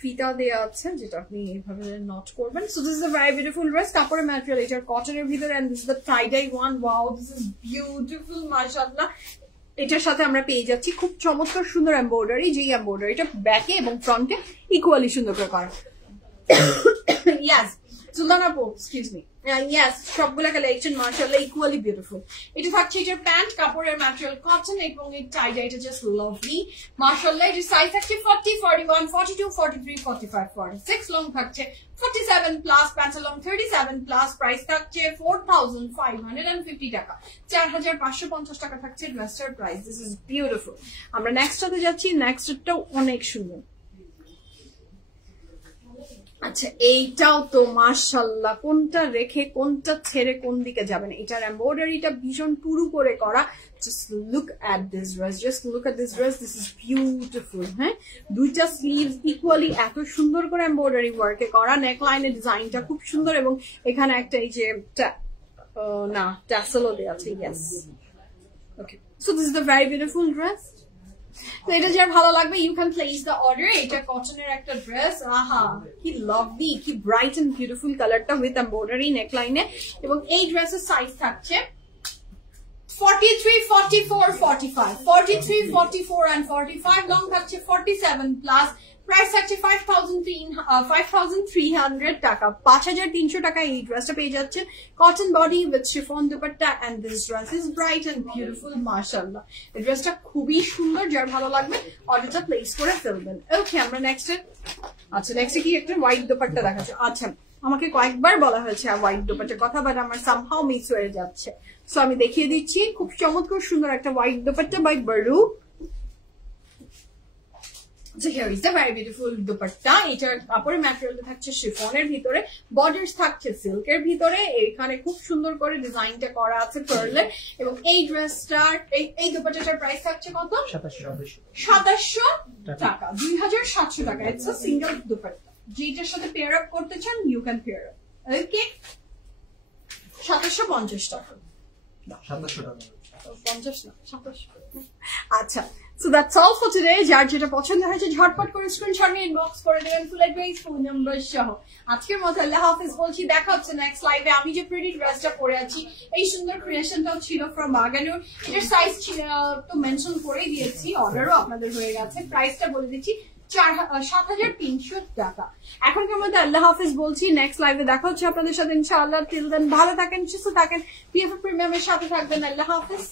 ফিতা দেওয়া আছে যেটা আপনি এইভাবে নট করবেন। So this is a very beautiful dress. কাপড়ের ম্যাটেরিয়াল এটা কটনের ভিতরে, and this is the tie dye one. Wow, this is beautiful, মাশাআল্লাহ। এটার সাথে আমরা পেয়ে যাচ্ছি খুব চমৎকার সুন্দর এমব্রয়ডারি, যেই এমব্রয়ডারিটা ব্যাকে এবং ফ্রন্টে ইকুয়ালি সুন্দর করে করা। ইয়াস সুলতানা আপু, এক্সকিউজ মি, ইয়াস সবগুলা কালেকশন মাশাআল্লাহ ইকুয়ালি বিউটিফুল। এটা থাকছে এটার প্যান্ট, কাপড়ের ম্যাটেরিয়াল কটন এবং এই টাইডা, এটা জাস্ট লাভলি মাশাআল্লাহ। এটার সাইজ থাকছে 40, 41, 42, 43, 45, 46 লং থাকছে 47 plus, pant long 37 plus, price থাকছে 4550 টাকা 4550 টাকা থাকছে ড্রেসটার প্রাইস। This is beautiful. আমরা নেক্সটটাতে যাচ্ছি। নেক্সটটাও অনেক সুন্দর। আচ্ছা, এইটাও তো মাশাআল্লাহ, কোনটা রেখে কোনটা ছেড়ে কোন দিকে যাবেন। এটার এমব্রয়ডারিটা ভীষণ পুরু করে করা। Just look at this dress, just look at this dress, this is beautiful. হ্যাঁ, দুইটা স্লিভস ইকুয়ালি এত সুন্দর করে এমব্রয়ডারি ওয়ার্কে করা। নেকলাইনের ডিজাইনটা খুব সুন্দর এবং এখানে একটা এই যে না ট্যাসেলও দেওয়া আছে। Yes, okay, so this is the very beautiful dress. তো এটা যার ভালো লাগবে, you can place the order. এটা কটনের একটা ড্রেস। আহা, কি লাভলি, কি ব্রাইট এন্ড বিউটিফুল কালারটা উইথ এমব্রয়ডারি নেকলাইনে। এবং এই ড্রেসের সাইজ থাকছে 43, 44, 45, 43, 44 and 45 লং থাকছে 47 প্লাস, প্রাইস থাকছে 5300 টাকা 5300 টাকা। এই ড্রেসটা পেয়ে যাচ্ছেন cotton body with chiffon dupatta, and this dress is bright and beautiful মাশাআল্লাহ। এই ড্রেসটা খুবই সুন্দর, যার ভালো লাগবে অর্ডারটা প্লেস করে ফেলবেন। ওকে, আমরা নেক্সটে, আচ্ছা নেক্সটে কি একটা হোয়াইট দুপাট্টা দেখাচ্ছে। আচ্ছা, আমাকে কয়েকবার বলা হয়েছে হোয়াইট দুপাট্টার কথা, বাট আমার সামহাউ মিস হয়ে যাচ্ছে। সো আমি দেখিয়ে দিচ্ছি, খুব চমৎকার সুন্দর একটা white dupatta by Baru. So here is the very beautiful dupatta. এটার কাপড়ের ম্যাটেরিয়ালটা থাকছে শিফনের ভিতরে, বর্ডার্স থাকছে সিল্কের ভিতরে। এখানে খুব সুন্দর করে ডিজাইনটা করা আছে পার্লের। এবং এই ড্রেসটার এই দুপাট্টাটার প্রাইস থাকছে কত? 2700 টাকা 2700 টাকা। ইটস আ সিঙ্গেল দুপাট্টা, যেটার সাথে পেয়ার আপ করতে চান ইউ ক্যান পেয়ার আপ। ওকে, 2750 টাকা। 2700 টাকা 50 না 2700। আচ্ছা, so that's all for today. যার যেটা পছন্দ হয়েছে ঝটপট করে স্ক্রিনশট নিয়ে ইনবক্স করে দেবেন ফুল অ্যাড্রেস, ফোন নাম্বার সহ। আজকের মতো আল্লাহ হাফেজ বলছি, দেখা হচ্ছে নেক্সট লাইভে। আমি যে প্রিটি ড্রেসটা পরে আছি, এই সুন্দর ক্রিয়েশনটাও ছিল ফ্রম বাগানুর। এটার সাইজ তো মেনশন করেই দিয়েছি, অর্ডারও আপনাদের হয়ে গেছে। প্রাইসটা বলে দিচ্ছি 7300 টাকা। এখনকার মধ্যে আল্লাহ হাফেজ বলছি, নেক্সট লাইভে দেখা হচ্ছে আপনাদের সাথে ইনশাআল্লাহ। টিল দেন ভালো থাকেন, সুস্থ থাকেন, পিএফ প্রিমিয়ামের সাথে থাকবেন। আল্লাহ হাফেজ।